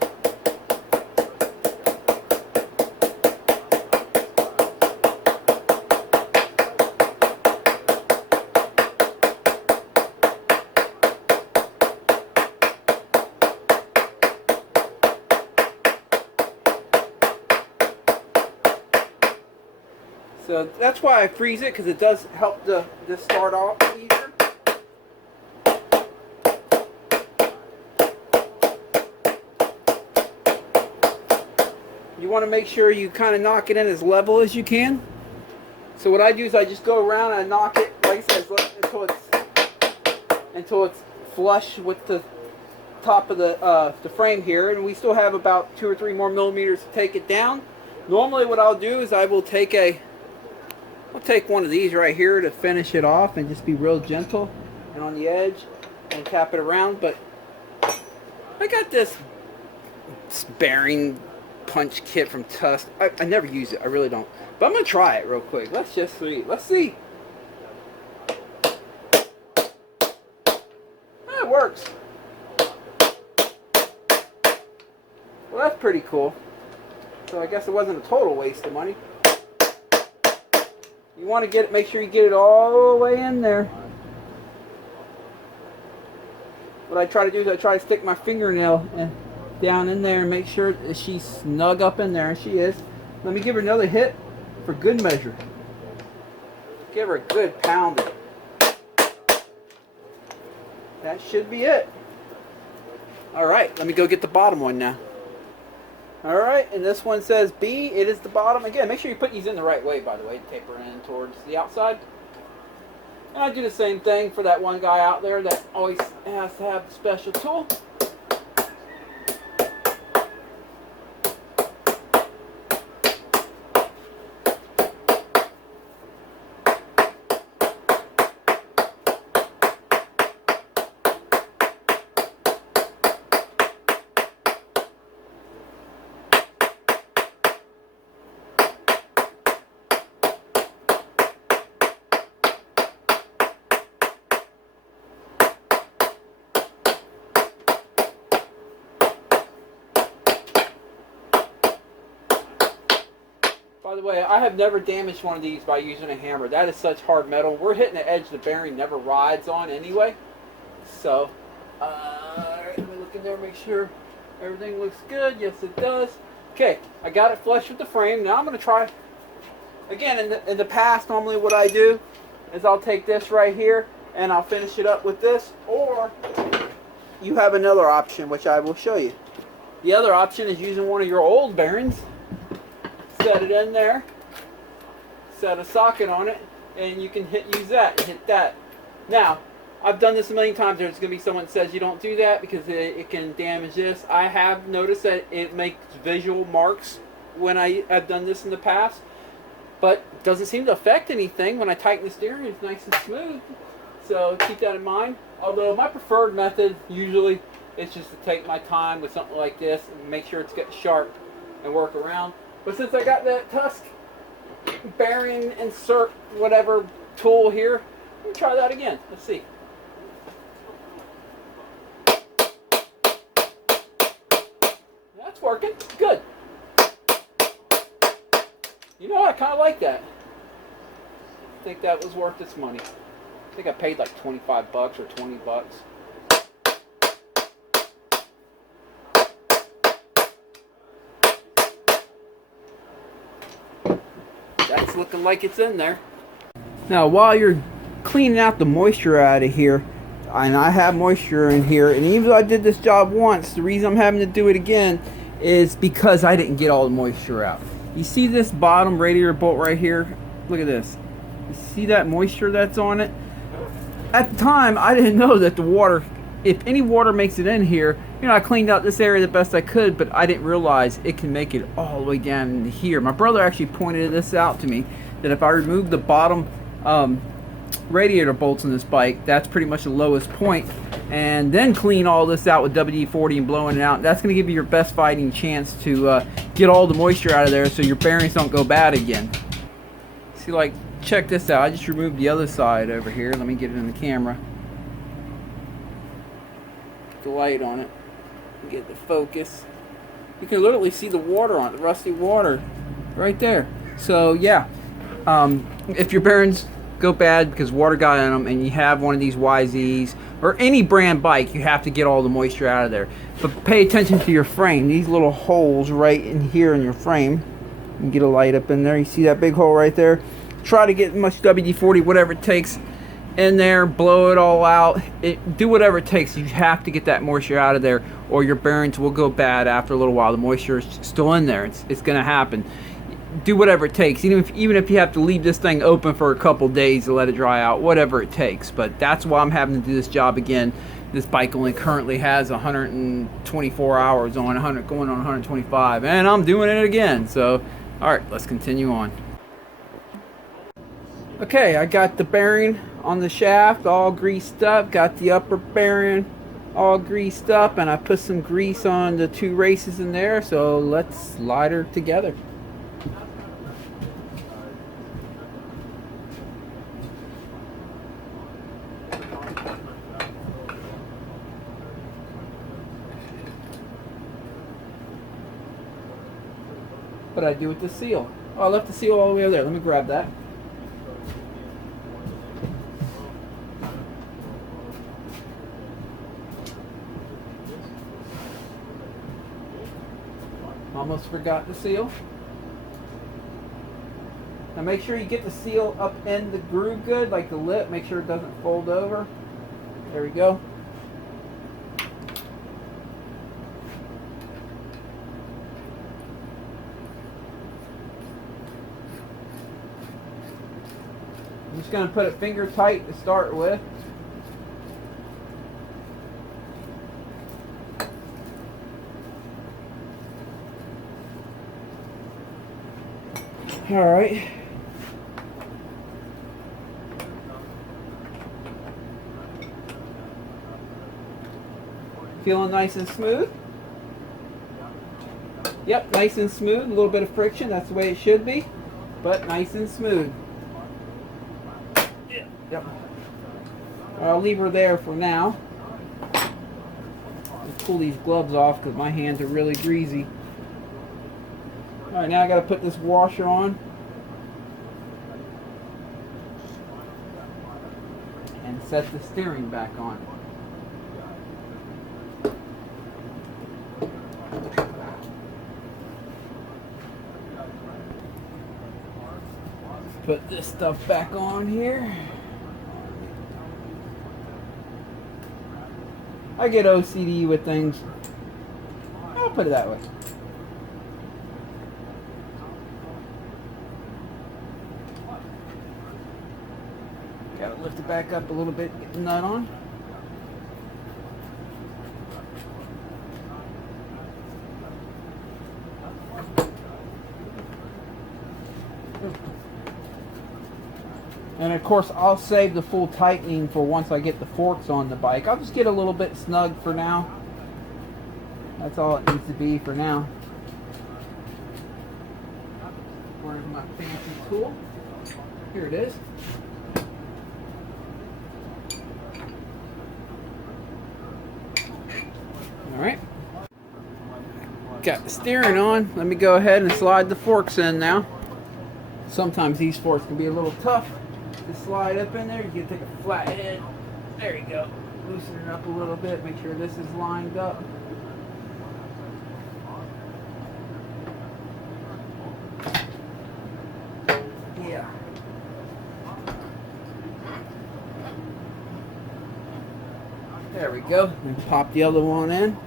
So that's why I freeze it, because it does help this start off easier. You want to make sure you kind of knock it in as level as you can. So what I do is I just go around and I knock it, like I said, until it's flush with the top of the frame here, and we still have about 2 or 3 more millimeters to take it down. Normally what I'll do is I will take one of these right here to finish it off and just be real gentle and on the edge and tap it around. But I got this bearing punch kit from Tusk. I never use it, I really don't, but I'm gonna try it real quick. Let's just see. Let's see. It works. Well, that's pretty cool. So I guess it wasn't a total waste of money. You want to get it, make sure you get it all the way in there. What I try to do is I try to stick my fingernail down in there and make sure that she's snug up in there, and she is. Let me give her another hit for good measure. Give her a good pounding. That should be it. Alright, let me go get the bottom one now. Alright, and this one says B. It is the bottom. Again, make sure you put these in the right way, by the way. Taper in towards the outside. And I do the same thing for that one guy out there that always has to have the special tool. By the way, I have never damaged one of these by using a hammer. That is such hard metal. We're hitting the edge the bearing never rides on anyway. So, let me look in there, make sure everything looks good. Yes, it does. Okay, I got it flush with the frame. Now I'm going to try, again, in the past, normally what I do is I'll take this right here and I'll finish it up with this, or you have another option which I will show you. The other option is using one of your old bearings. Set it in there, set a socket on it, and you can use that, hit that. Now, I've done this a million times. There's going to be someone that says you don't do that because it can damage this. I have noticed that it makes visual marks when I have done this in the past, but it doesn't seem to affect anything. When I tighten the steering, it's nice and smooth. So keep that in mind. Although my preferred method usually is just to take my time with something like this and make sure it's got sharp and work around. But since I got that Tusk bearing insert whatever tool here, let me try that again. Let's see. That's working. Good. You know, I kind of like that. I think that was worth its money. I think I paid like 25 bucks or 20 bucks. That's looking like it's in there. Now, while you're cleaning out the moisture out of here, and I have moisture in here, and even though I did this job once, the reason I'm having to do it again is because I didn't get all the moisture out. You see this bottom radiator bolt right here? Look at this. You see that moisture that's on it? At the time, I didn't know that the water, if any water makes it in here, you know, I cleaned out this area the best I could, but I didn't realize it can make it all the way down into here. My brother actually pointed this out to me, that if I remove the bottom radiator bolts in this bike, that's pretty much the lowest point, and then clean all this out with WD-40 and blowing it out, that's going to give you your best fighting chance to get all the moisture out of there so your bearings don't go bad again. See, like, check this out. I just removed the other side over here. Let me get it in the camera. Get the light on it. Get the focus. You can literally see the water on it, the rusty water right there. So yeah, if your bearings go bad because water got in them and you have one of these YZs or any brand bike, you have to get all the moisture out of there. But pay attention to your frame. These little holes right in here in your frame. You can get a light up in there. You see that big hole right there? Try to get as much WD-40, whatever it takes, in there. Blow it all out. Do whatever it takes. You have to get that moisture out of there, or your bearings will go bad after a little while. The moisture is still in there. It's going to happen. Do whatever it takes, even if you have to leave this thing open for a couple days to let it dry out, whatever it takes. But that's why I'm having to do this job again. This bike only currently has 124 hours on, going on 125, and I'm doing it again. So, all right, let's continue on. Okay, I got the bearing on the shaft all greased up, got the upper bearing all greased up, and I put some grease on the two races in there, so let's slide her together. What I do with the seal? Oh, I left the seal all the way over there. Let me grab that. Almost forgot the seal. Now make sure you get the seal up in the groove good, like the lip. Make sure it doesn't fold over. There we go. I'm just going to put it finger tight to start with. All right. Feeling nice and smooth? Yep, nice and smooth. A little bit of friction, that's the way it should be, but nice and smooth. Yep. I'll leave her there for now. Let's pull these gloves off because my hands are really greasy. Alright, now I got to put this washer on. And set the steering back on. Put this stuff back on here. I get OCD with things. I'll put it that way. Gotta lift it back up a little bit, get the nut on. And of course, I'll save the full tightening for once I get the forks on the bike. I'll just get a little bit snug for now. That's all it needs to be for now. Where's my fancy tool? Here it is. Alright. Got the steering on. Let me go ahead and slide the forks in now. Sometimes these forks can be a little tough to slide up in there. You can take a flat head. There you go. Loosen it up a little bit. Make sure this is lined up. Yeah. There we go. And pop the other one in.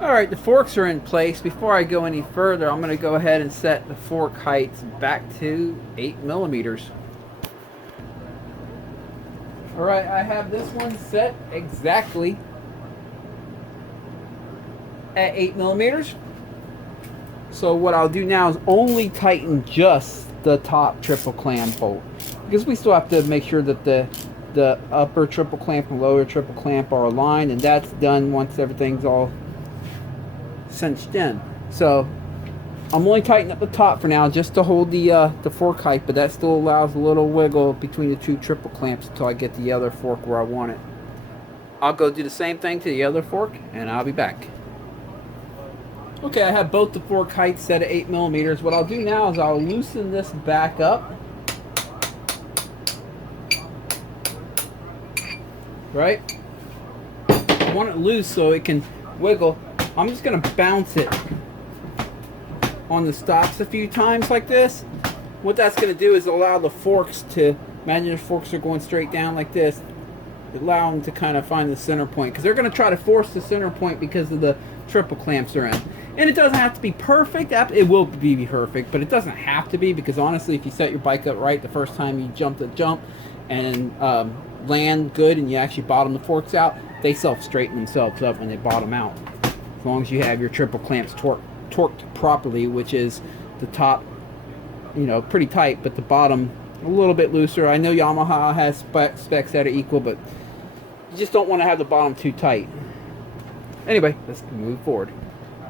Alright, the forks are in place. Before I go any further, I'm going to go ahead and set the fork heights back to 8 millimeters. Alright, I have this one set exactly at 8 millimeters. So what I'll do now is only tighten just the top triple clamp bolt, because we still have to make sure that the upper triple clamp and lower triple clamp are aligned, and that's done once everything's all cinched in. So I'm only tightening up the top for now just to hold the fork height, but that still allows a little wiggle between the two triple clamps until I get the other fork where I want it. I'll go do the same thing to the other fork and I'll be back. Okay, I have both the fork heights set at 8 millimeters. What I'll do now is I'll loosen this back up. Right? I want it loose so it can wiggle. I'm just going to bounce it on the stops a few times like this. What that's going to do is allow the forks to, imagine if forks are going straight down like this, allow them to kind of find the center point, because they're going to try to force the center point because of the triple clamps are in. And it doesn't have to be perfect. It will be perfect, but it doesn't have to be, because honestly, if you set your bike up right the first time you jump the jump and land good and you actually bottom the forks out, they self-straighten themselves up when they bottom out. As long as you have your triple clamps torqued properly, which is the top, you know, pretty tight, but the bottom a little bit looser. I know Yamaha has specs that are equal, but you just don't want to have the bottom too tight. Anyway, let's move forward.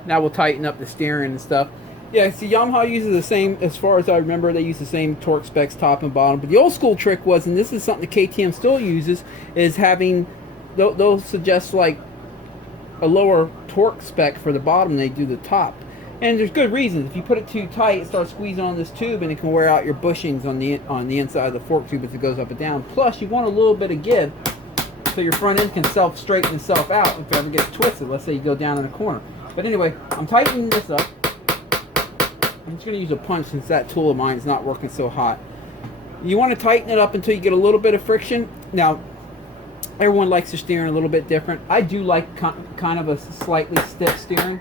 Now we'll tighten up the steering and stuff. Yeah, see, Yamaha uses the same, as far as I remember, they use the same torque specs top and bottom. But the old school trick was, and this is something the KTM still uses, is having, they'll suggest like a lower torque spec for the bottom than they do the top. And there's good reasons. If you put it too tight, it starts squeezing on this tube and it can wear out your bushings on the inside of the fork tube as it goes up and down. Plus, you want a little bit of give so your front end can self-straighten itself out if it ever gets twisted. Let's say you go down in a corner. But anyway, I'm tightening this up. I'm just going to use a punch since that tool of mine is not working so hot. You want to tighten it up until you get a little bit of friction. Now, everyone likes their steering a little bit different. I do like kind of a slightly stiff steering.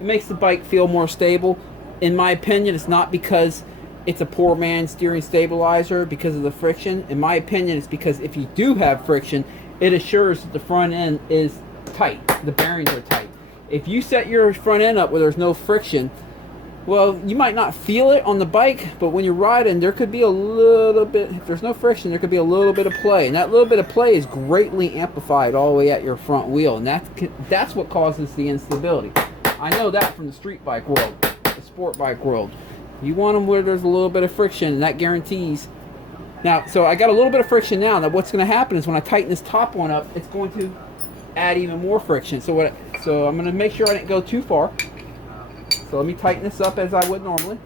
It makes the bike feel more stable. In my opinion, it's not because it's a poor man's steering stabilizer because of the friction. In my opinion, it's because if you do have friction, it assures that the front end is tight. The bearings are tight. If you set your front end up where there's no friction, well, you might not feel it on the bike, but when you're riding, there could be a little bit, if there's no friction, there could be a little bit of play. And that little bit of play is greatly amplified all the way at your front wheel. And that's what causes the instability. I know that from the street bike world, the sport bike world. You want them where there's a little bit of friction, and that guarantees. Now, so I got a little bit of friction now. Now what's going to happen is when I tighten this top one up, it's going to add even more friction. So I'm going to make sure I didn't go too far. So let me tighten this up as I would normally.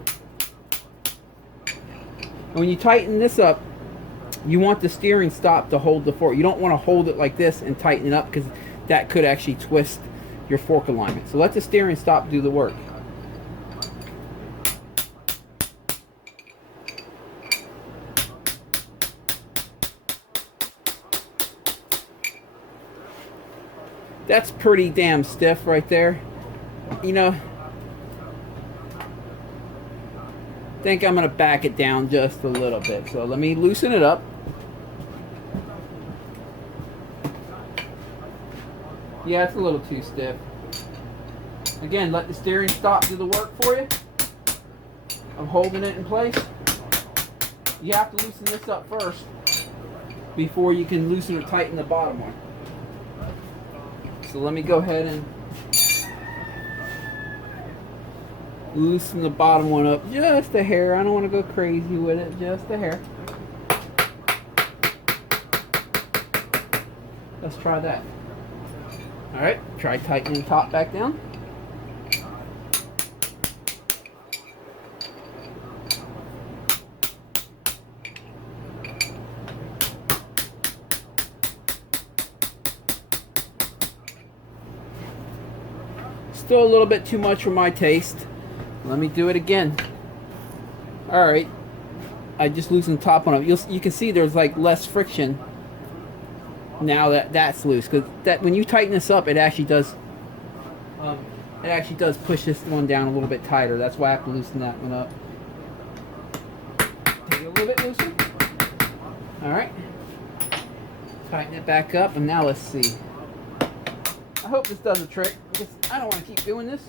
And when you tighten this up, you want the steering stop to hold the fork. You don't want to hold it like this and tighten it up, because that could actually twist your fork alignment. So let the steering stop do the work. That's pretty damn stiff right there. You know, I think I'm going to back it down just a little bit. So let me loosen it up. Yeah, it's a little too stiff. Again, let the steering stop do the work for you. I'm holding it in place. You have to loosen this up first before you can loosen or tighten the bottom one. So let me go ahead and loosen the bottom one up just a hair. I don't want to go crazy with it, just a hair. Let's try that. Alright, try tightening the top back down. Still a little bit too much for my taste. Let me do it again. Alright, I just loosened the top one up. You can see there's like less friction now that that's loose, because that when you tighten this up, it actually does push this one down a little bit tighter. That's why I have to loosen that one up. Take it a little bit looser. Alright, tighten it back up, and now let's see. I hope this does the trick, because I don't want to keep doing this.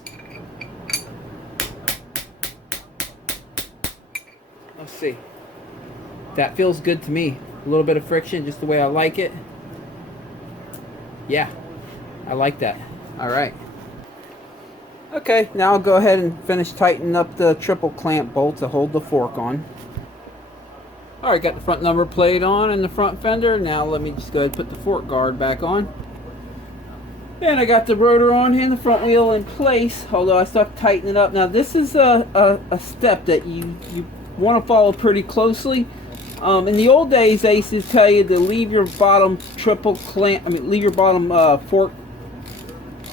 Let's see. That feels good to me. A little bit of friction, just the way I like it. Yeah, I like that. Alright. Okay, now I'll go ahead and finish tightening up the triple clamp bolt to hold the fork on. Alright, got the front number plate on and the front fender. Now let me just go ahead and put the fork guard back on. And I got the rotor on and the front wheel in place, although I still have to tighten it up. Now this is a step that you want to follow pretty closely. In the old days, they used to tell you to leave your bottom leave your bottom fork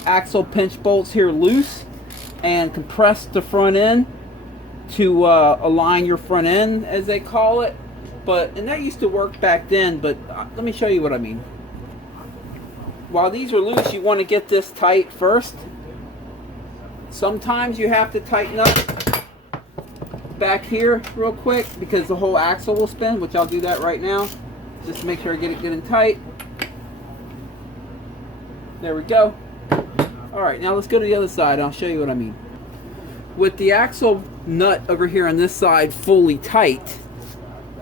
axle pinch bolts here loose and compress the front end to align your front end, as they call it. And that used to work back then, but let me show you what I mean. While these are loose, you want to get this tight first. Sometimes you have to tighten up back here real quick because the whole axle will spin, which I'll do that right now. Just to make sure I get it good and tight. There we go. Alright, now let's go to the other side and I'll show you what I mean. With the axle nut over here on this side fully tight,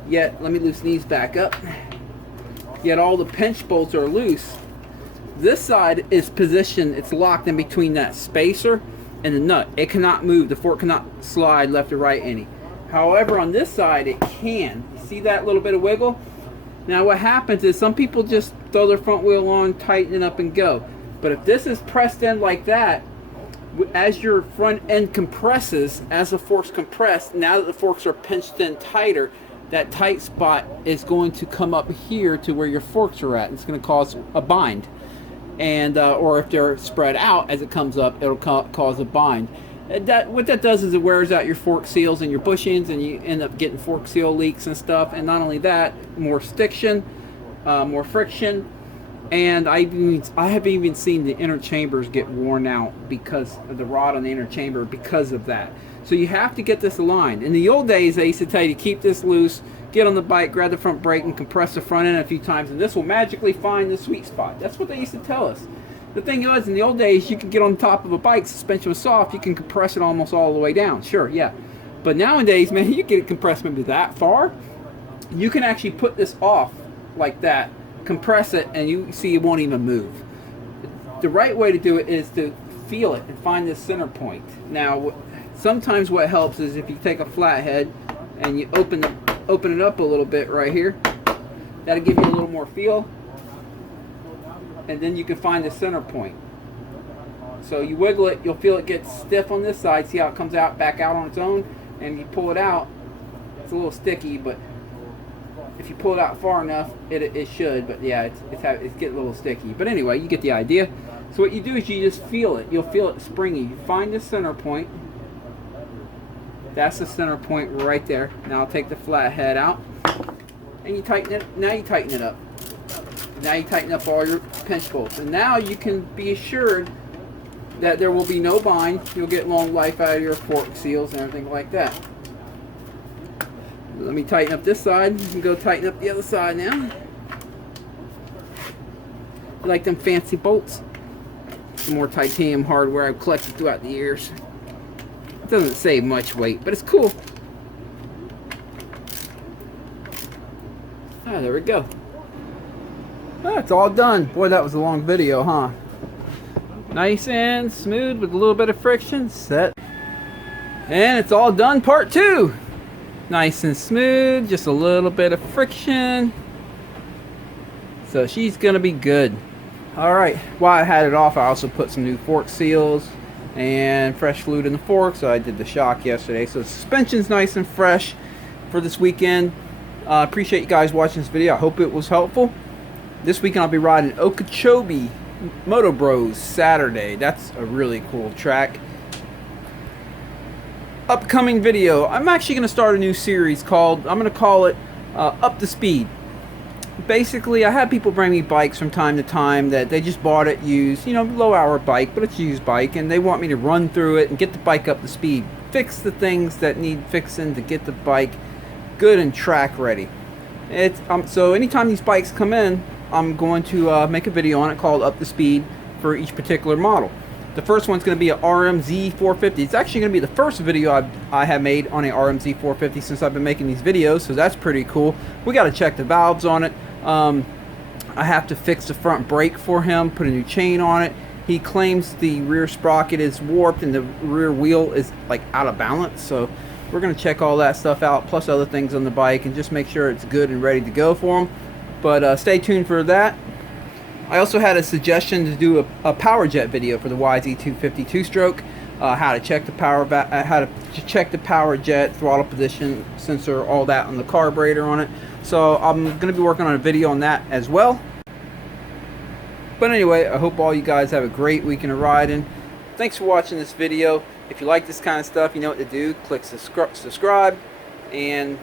yet, let me loosen these back up, yet all the pinch bolts are loose. This side is positioned, it's locked in between that spacer and the nut. It cannot move, the fork cannot slide left or right any. However, on this side it can. You see that little bit of wiggle? Now what happens is some people just throw their front wheel on, tighten it up and go. But if this is pressed in like that, as your front end compresses, as the forks compress, now that the forks are pinched in tighter, that tight spot is going to come up here to where your forks are at. It's going to cause a bind. And or if they're spread out as it comes up, it'll cause a bind. What that does is it wears out your fork seals and your bushings, and you end up getting fork seal leaks and stuff. And not only that, more stiction, more friction, and I have even seen the inner chambers get worn out because of the rod on the inner chamber because of that. So you have to get this aligned. In the old days, they used to tell you to keep this loose, get on the bike, grab the front brake, and compress the front end a few times, and this will magically find the sweet spot. That's what they used to tell us. The thing was, in the old days, you could get on top of a bike, suspension was soft, you can compress it almost all the way down. Sure, yeah. But nowadays, man, you get it compressed maybe that far. You can actually put this off like that, compress it, and you see it won't even move. The right way to do it is to feel it and find this center point. Now, sometimes what helps is if you take a flathead and you open it up a little bit right here. That'll give you a little more feel. And then you can find the center point. So you wiggle it, you'll feel it gets stiff on this side. See how it comes out back out on its own? And you pull it out, it's a little sticky, but if you pull it out far enough, it should. But yeah, it's getting a little sticky. But anyway, you get the idea. So what you do is you just feel it. You'll feel it springy. You find the center point. That's the center point right there. Now I'll take the flathead out, and you tighten it. Now you tighten it up. Now you tighten up all your pinch bolts, and now you can be assured that there will be no bind. You'll get long life out of your fork seals and everything like that. Let me tighten up this side. You can go tighten up the other side now. You like them fancy bolts? Some more titanium hardware I've collected throughout the years. It doesn't save much weight, but it's cool. Ah, there we go. Ah, it's all done. Boy, that was a long video, huh? Nice and smooth with a little bit of friction. Set. And it's all done, part 2. Nice and smooth, just a little bit of friction. So she's gonna be good. Alright, while I had it off, I also put some new fork seals and fresh fluid in the fork. So I did the shock yesterday. So the suspension's nice and fresh for this weekend. Appreciate you guys watching this video. I hope it was helpful. This weekend I'll be riding Okeechobee Moto Bros Saturday. That's a really cool track. Upcoming video, I'm actually going to start a new series called, I'm going to call it Up to Speed. Basically, I have people bring me bikes from time to time that they just bought it used, you know, low hour bike, but it's a used bike, and they want me to run through it and get the bike up to speed. Fix the things that need fixing to get the bike good and track ready. So anytime these bikes come in, I'm going to make a video on it called Up to Speed for each particular model. The first one's going to be an RMZ 450. It's actually going to be the first video I have made on a RMZ 450 since I've been making these videos, so that's pretty cool. We got to check the valves on it. I have to fix the front brake for him, put a new chain on it. He claims the rear sprocket is warped and the rear wheel is like out of balance, so we're going to check all that stuff out, plus other things on the bike, and just make sure it's good and ready to go for him. But stay tuned for that. I also had a suggestion to do a power jet video for the YZ250 two-stroke. How to check the power jet, throttle position, sensor, all that on the carburetor on it. So I'm going to be working on a video on that as well. But anyway, I hope all you guys have a great weekend of riding. Thanks for watching this video. If you like this kind of stuff, you know what to do. Click subscribe, and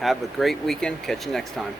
have a great weekend. Catch you next time.